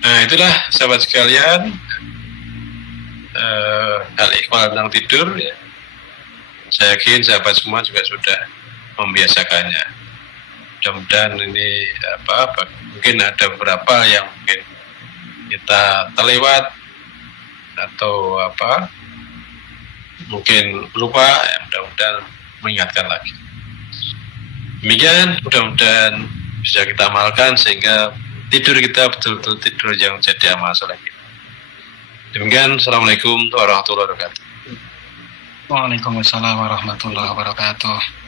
Nah, itulah sahabat sekalian, al-ikhmal tentang tidur ya. Saya yakin sahabat semua juga sudah membiasakannya. Mudah-mudahan ini mungkin ada beberapa yang mungkin kita terlewat atau mungkin lupa, ya mudah-mudahan mengingatkan lagi. Demikian, mudah-mudahan bisa kita amalkan sehingga tidur kita betul-betul tidur yang jadi amal soleh kita. Demikian, Assalamualaikum warahmatullahi wabarakatuh. Waalaikumsalam warahmatullahi wabarakatuh.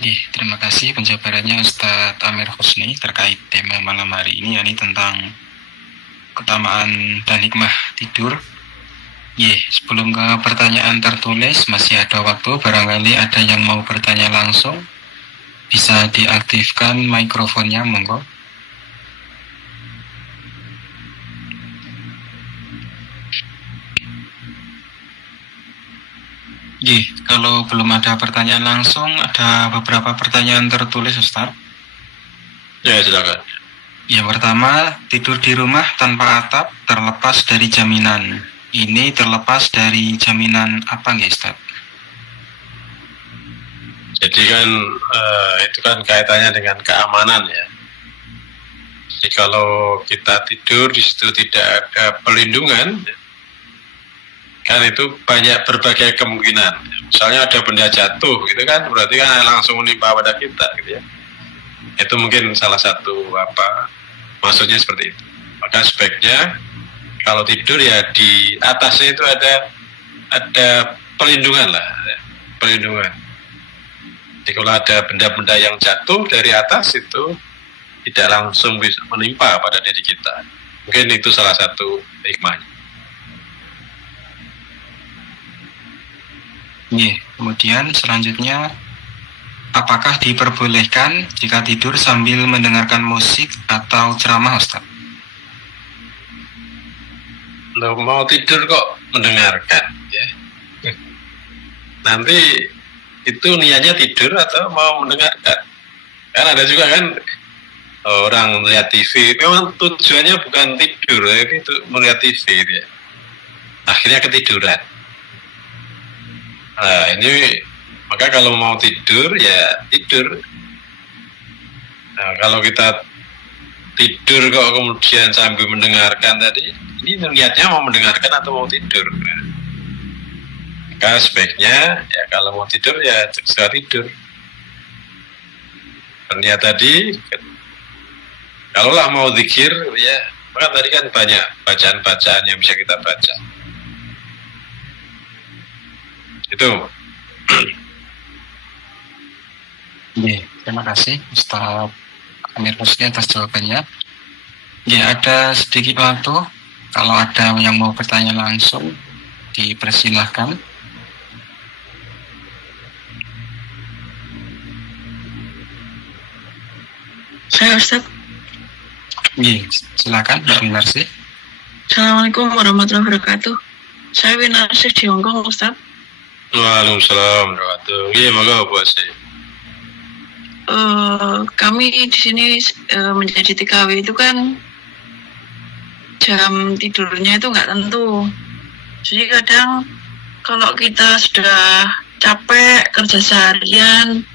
Terima kasih penjabarannya Ustadz Amir Husni terkait tema malam hari ini, yakni tentang keutamaan dan hikmah tidur. Sebelum ke pertanyaan tertulis, masih ada waktu, barangkali ada yang mau bertanya langsung, bisa diaktifkan mikrofonnya, monggo. Kalau belum ada pertanyaan langsung, ada beberapa pertanyaan tertulis, Ustaz. Ya, silakan. Yang pertama, tidur di rumah tanpa atap terlepas dari jaminan. Ini terlepas dari jaminan apa nggih, Ustaz? Jadi kan itu kan kaitannya dengan keamanan ya. Jadi kalau kita tidur di situ tidak ada pelindungan, kan itu banyak berbagai kemungkinan. Misalnya ada benda jatuh gitu kan, berarti kan langsung menimpa pada kita gitu ya. Itu mungkin salah satu maksudnya seperti itu. Maka sebaiknya kalau tidur ya di atasnya itu ada pelindungan lah, ya, pelindungan. Jadi kalau ada benda-benda yang jatuh dari atas itu tidak langsung bisa menimpa pada diri kita. Mungkin itu salah satu hikmahnya. Kemudian selanjutnya, apakah diperbolehkan jika tidur sambil mendengarkan musik atau ceramah, Ustaz? Loh, mau tidur kok mendengarkan ya? Nanti itu niatnya tidur atau mau mendengarkan? Kan ada juga kan orang melihat TV, memang tujuannya bukan tidur, itu melihat TV ya. Akhirnya ketiduran. Nah, ini maka kalau mau tidur ya tidur. Nah, kalau kita tidur kok kemudian sambil mendengarkan tadi, ini niatnya mau mendengarkan atau mau tidur? Nah, maka sebaiknya ya kalau mau tidur ya segera tidur. Niat tadi, kalaulah mau zikir ya, maka tadi kan banyak bacaan-bacaan yang bisa kita baca. Itu. Terima kasih Ustaz Amir Husni atas jawabannya. Ada sedikit waktu, kalau ada yang mau bertanya langsung dipersilahkan. Saya Ustaz. Silakan Winarsi. Assalamualaikum warahmatullahi wabarakatuh. Saya Winarsi di Hongkong, Ustaz. Waalaikumsalam warahmatullahi wabarakatuh. Iya, monggo Bu Asy. Kami di sini menjadi TKW itu kan jam tidurnya itu nggak tentu. Jadi kadang kalau kita sudah capek kerja seharian,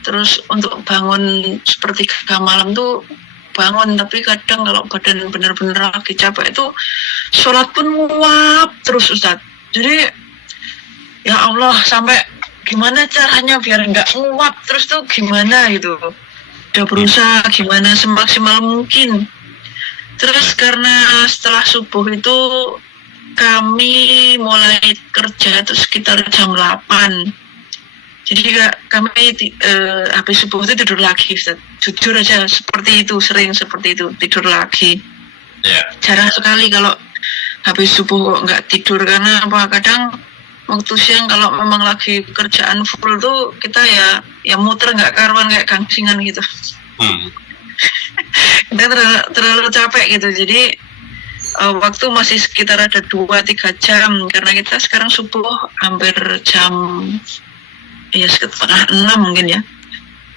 terus untuk bangun sepertiga malam tuh bangun, tapi kadang kalau badan benar-benar lagi capek itu sholat pun nguap terus, Ustaz. Jadi ya Allah, sampai gimana caranya biar nggak nguap terus tuh gimana gitu. Udah berusaha gimana semaksimal mungkin. Terus karena setelah subuh itu kami mulai kerja itu sekitar jam 8. Jadi kami habis subuh itu tidur lagi, Ustaz. Jujur aja seperti itu, sering seperti itu, tidur lagi. Jarang sekali kalau habis subuh nggak tidur, karena apa, kadang waktu siang kalau memang lagi kerjaan full tuh kita ya muter nggak karuan kayak gangsingan gitu. Kita terlalu capek gitu, jadi waktu masih sekitar ada 2-3 jam, karena kita sekarang subuh hampir jam sekitar 6 mungkin ya,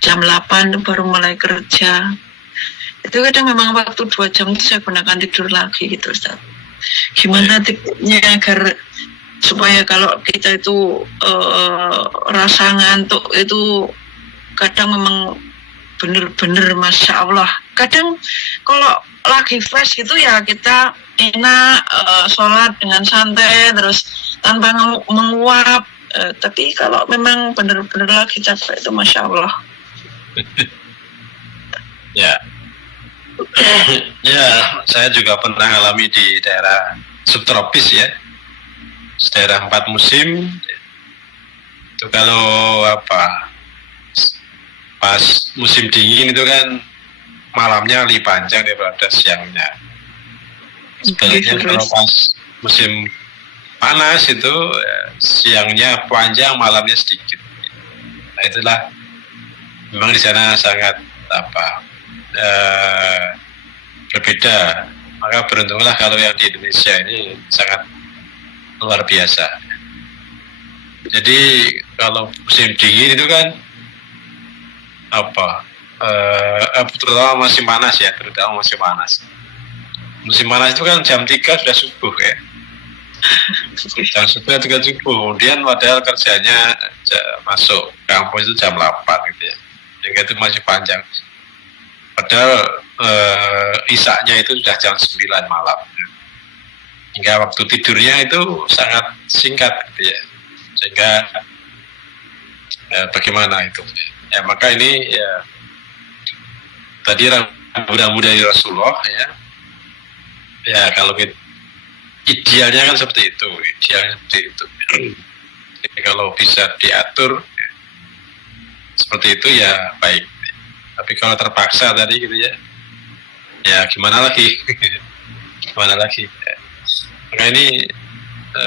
jam 8 tuh baru mulai kerja. Itu kadang memang waktu 2 jam itu saya gunakan tidur lagi gitu, Ustaz. Gimana tipsnya agar supaya kalau kita itu rasa ngantuk itu kadang memang bener-bener Masya Allah. Kadang kalau lagi fresh gitu ya kita enak sholat dengan santai terus tanpa menguap. Tapi kalau memang bener-bener lagi capek itu Masya Allah. Ya, saya juga pernah alami di daerah subtropis ya, daerah 4 musim. Itu kalau pas musim dingin itu kan malamnya lebih panjang daripada siangnya. Sebaliknya kalau pas musim panas itu siangnya panjang, malamnya sedikit. Nah itulah memang di sana sangat berbeda. Maka beruntunglah kalau yang di Indonesia ini sangat luar biasa. Jadi kalau musim dingin itu kan terutama masih panas ya, musim panas itu kan jam 3 sudah subuh ya, jam 3 subuh, kemudian padahal kerjanya masuk kampus itu jam 8 gitu ya, sehingga itu masih panjang, padahal isaknya itu sudah jam 9 malam ya. Hingga waktu tidurnya itu sangat singkat gitu ya, sehingga bagaimana itu ya, maka ini ya tadi mudah-mudah dari Rasulullah ya kalau kita, idealnya kan seperti itu. Jadi kalau bisa diatur seperti itu ya baik, tapi kalau terpaksa tadi gitu ya gimana lagi. Ya. Maka ini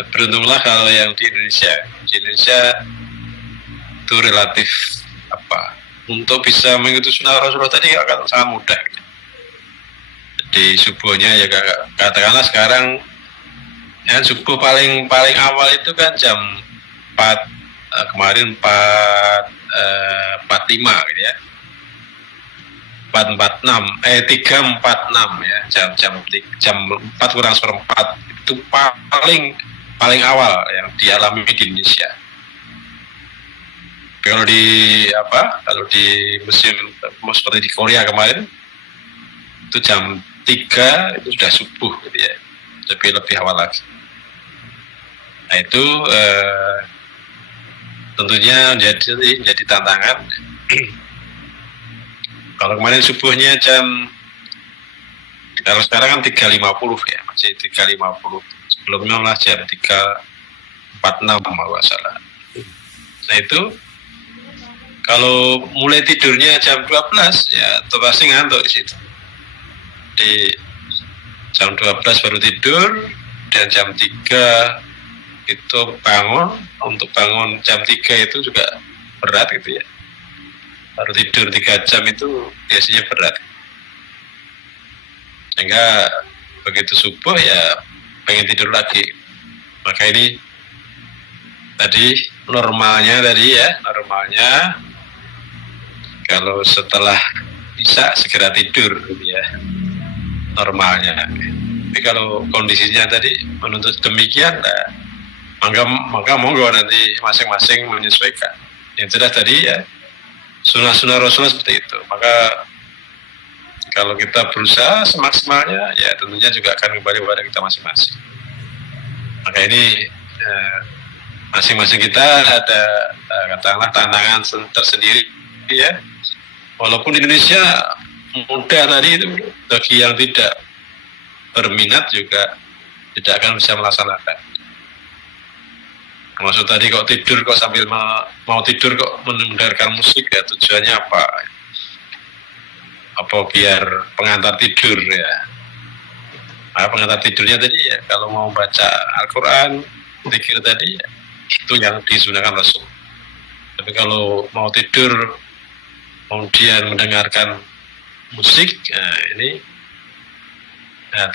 beruntunglah kalau yang di Indonesia itu relatif untuk bisa mengikuti sunnah Rasulullah tadi akan sangat mudah gitu. Jadi subuhnya ya katakanlah sekarang ya subuh paling awal itu kan jam 4 kemarin 4.45 gitu ya, 3.46 ya, jam 4 kurang seperempat itu paling awal yang dialami di Indonesia. Kalau di musim seperti di Korea kemarin itu jam 3 itu sudah subuh gitu ya, lebih awal lagi. Nah itu tentunya jadi tantangan. Kalau kemarin subuhnya kalau sekarang kan 3.50 ya, masih 3.50. Sebelumnya malah jam 3.46 kalau nggak salah. Nah itu kalau mulai tidurnya jam 12 ya itu pasti ngantuk di situ. Di jam 12 baru tidur, dan jam 3 itu untuk bangun jam 3 itu juga berat gitu ya. Baru tidur 3 jam itu biasanya berat. Sehingga begitu subuh ya pengen tidur lagi. Maka ini tadi normalnya kalau setelah bisa segera tidur gitu ya, normalnya. Tapi kalau kondisinya tadi menuntut demikian, maka monggo nanti masing-masing menyesuaikan. Yang jelas tadi ya sunnah Rasulullah seperti itu. Maka kalau kita berusaha semaksimalnya, ya tentunya juga akan kembali kepada kita masing-masing. Maka ini masing-masing kita ada katakanlah tantangan tersendiri ya. Walaupun di Indonesia mudah tadi itu bagi yang tidak berminat juga tidak akan bisa melaksanakan. Maksud tadi kok tidur kok sambil mau tidur kok mendengarkan musik, ya tujuannya apa? Apa biar pengantar tidur ya? Nah, pengantar tidurnya tadi ya kalau mau baca Al-Quran, zikir tadi ya, itu yang disunahkan Rasul. Tapi kalau mau tidur kemudian mendengarkan musik, nah ini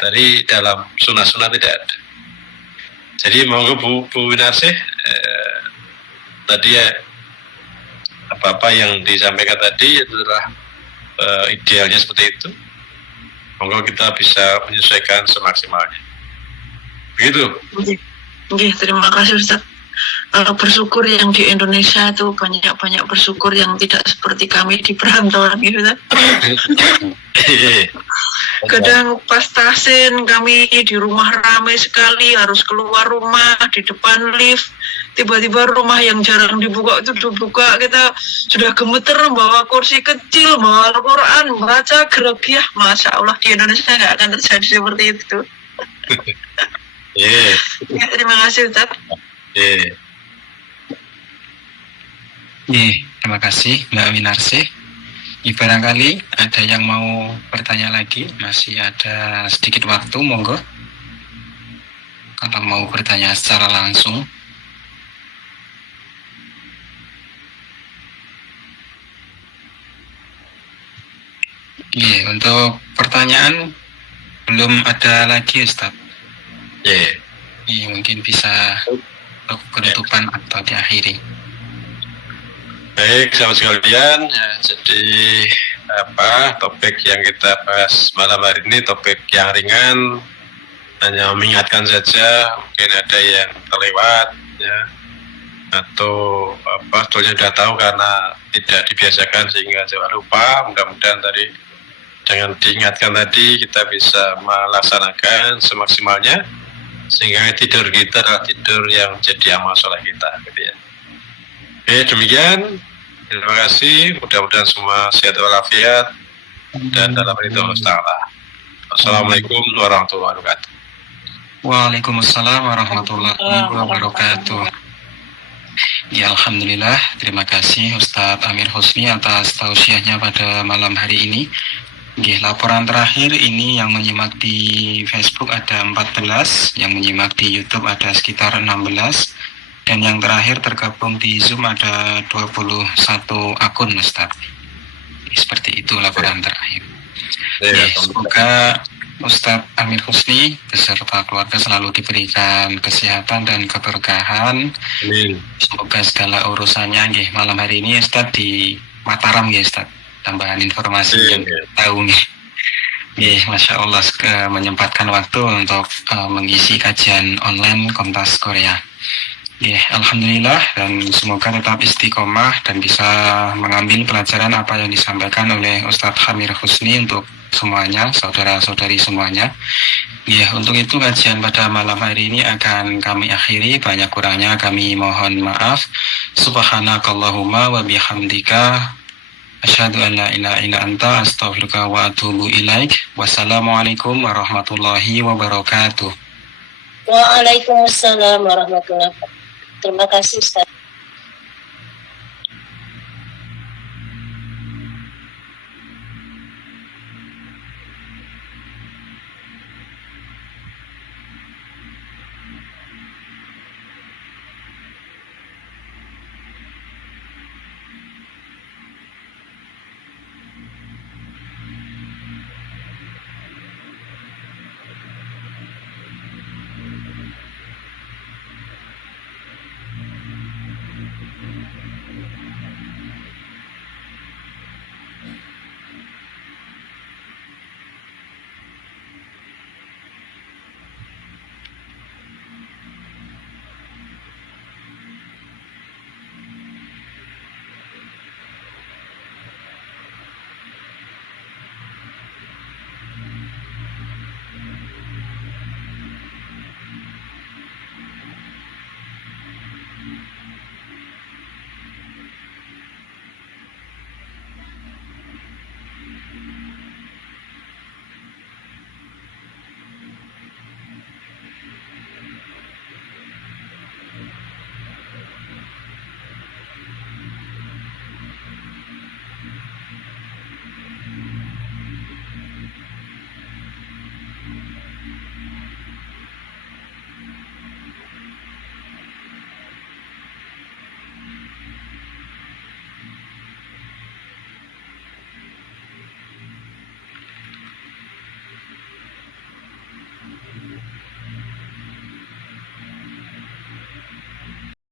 tadi dalam sunah-sunah tidak ada. Jadi monggo Bu Winarsih, tadi ya apa-apa yang disampaikan tadi adalah idealnya seperti itu. Monggo kita bisa menyesuaikan semaksimalnya. Begitu. Oke, terima kasih Ustaz. Bersyukur yang di Indonesia itu banyak bersyukur yang tidak seperti kami di perantauan gitu Ustaz. Kadang pas tasin kami di rumah ramai sekali, harus keluar rumah di depan lift, tiba-tiba rumah yang jarang dibuka itu dibuka, kita sudah gemeter bawa kursi kecil, bawa Al-Quran, baca gerogiah. Masya Allah, di Indonesia nggak akan terjadi seperti itu. Ya, terima kasih Ustaz. Terima kasih Mbak Winarsih. Barangkali ada yang mau bertanya lagi, masih ada sedikit waktu, monggo. Kalau mau bertanya secara langsung. Untuk pertanyaan belum ada lagi, Ustaz. Mungkin bisa penutupan atau diakhiri. Baik, sahabat sekalian, ya, jadi topik yang kita bahas malam hari ini topik yang ringan, hanya mengingatkan saja, mungkin ada yang terlewat, ya, atau sebetulnya sudah tahu karena tidak dibiasakan sehingga jangan lupa. Mudah-mudahan tadi dengan diingatkan tadi kita bisa melaksanakan semaksimalnya sehingga tidur kita adalah tidur yang jadi amal soleh kita, gitu ya. Oke, demikian. Terima kasih. Mudah-mudahan semua sehat walafiat dan dalam ridho Allah Ta'ala. Assalamualaikum warahmatullahi wabarakatuh. Waalaikumsalam warahmatullahi wabarakatuh. Ya, alhamdulillah. Terima kasih Ustadz Amir Husni atas tausiahnya pada malam hari ini. Laporan terakhir ini yang menyimak di Facebook ada 14, yang menyimak di YouTube ada sekitar 16. Dan yang terakhir tergabung di Zoom ada 21 akun, Ustaz. Seperti itu laporan terakhir. Semoga Ustaz Amir Husni beserta keluarga selalu diberikan kesehatan dan keberkahan. Semoga kita urusannya malam hari ini Ustaz di Mataram Ustaz. Tambahan informasi yang tahu Masya Allah menyempatkan waktu untuk mengisi kajian online Kompas Korea. Alhamdulillah, dan semoga tetap istiqomah dan bisa mengambil pelajaran apa yang disampaikan oleh Ustadz Amir Husni untuk semuanya, saudara-saudari semuanya. Untuk itu kajian pada malam hari ini akan kami akhiri. Banyak kurangnya kami mohon maaf. Subhanakallahumma wa bihamdika asyhadu an la ilaha illa anta astaghfiruka wa atubu ilaik. Wassalamualaikum warahmatullahi wabarakatuh. Waalaikumsalam warahmatullahi wabarakatuh. Terima kasih Ustaz.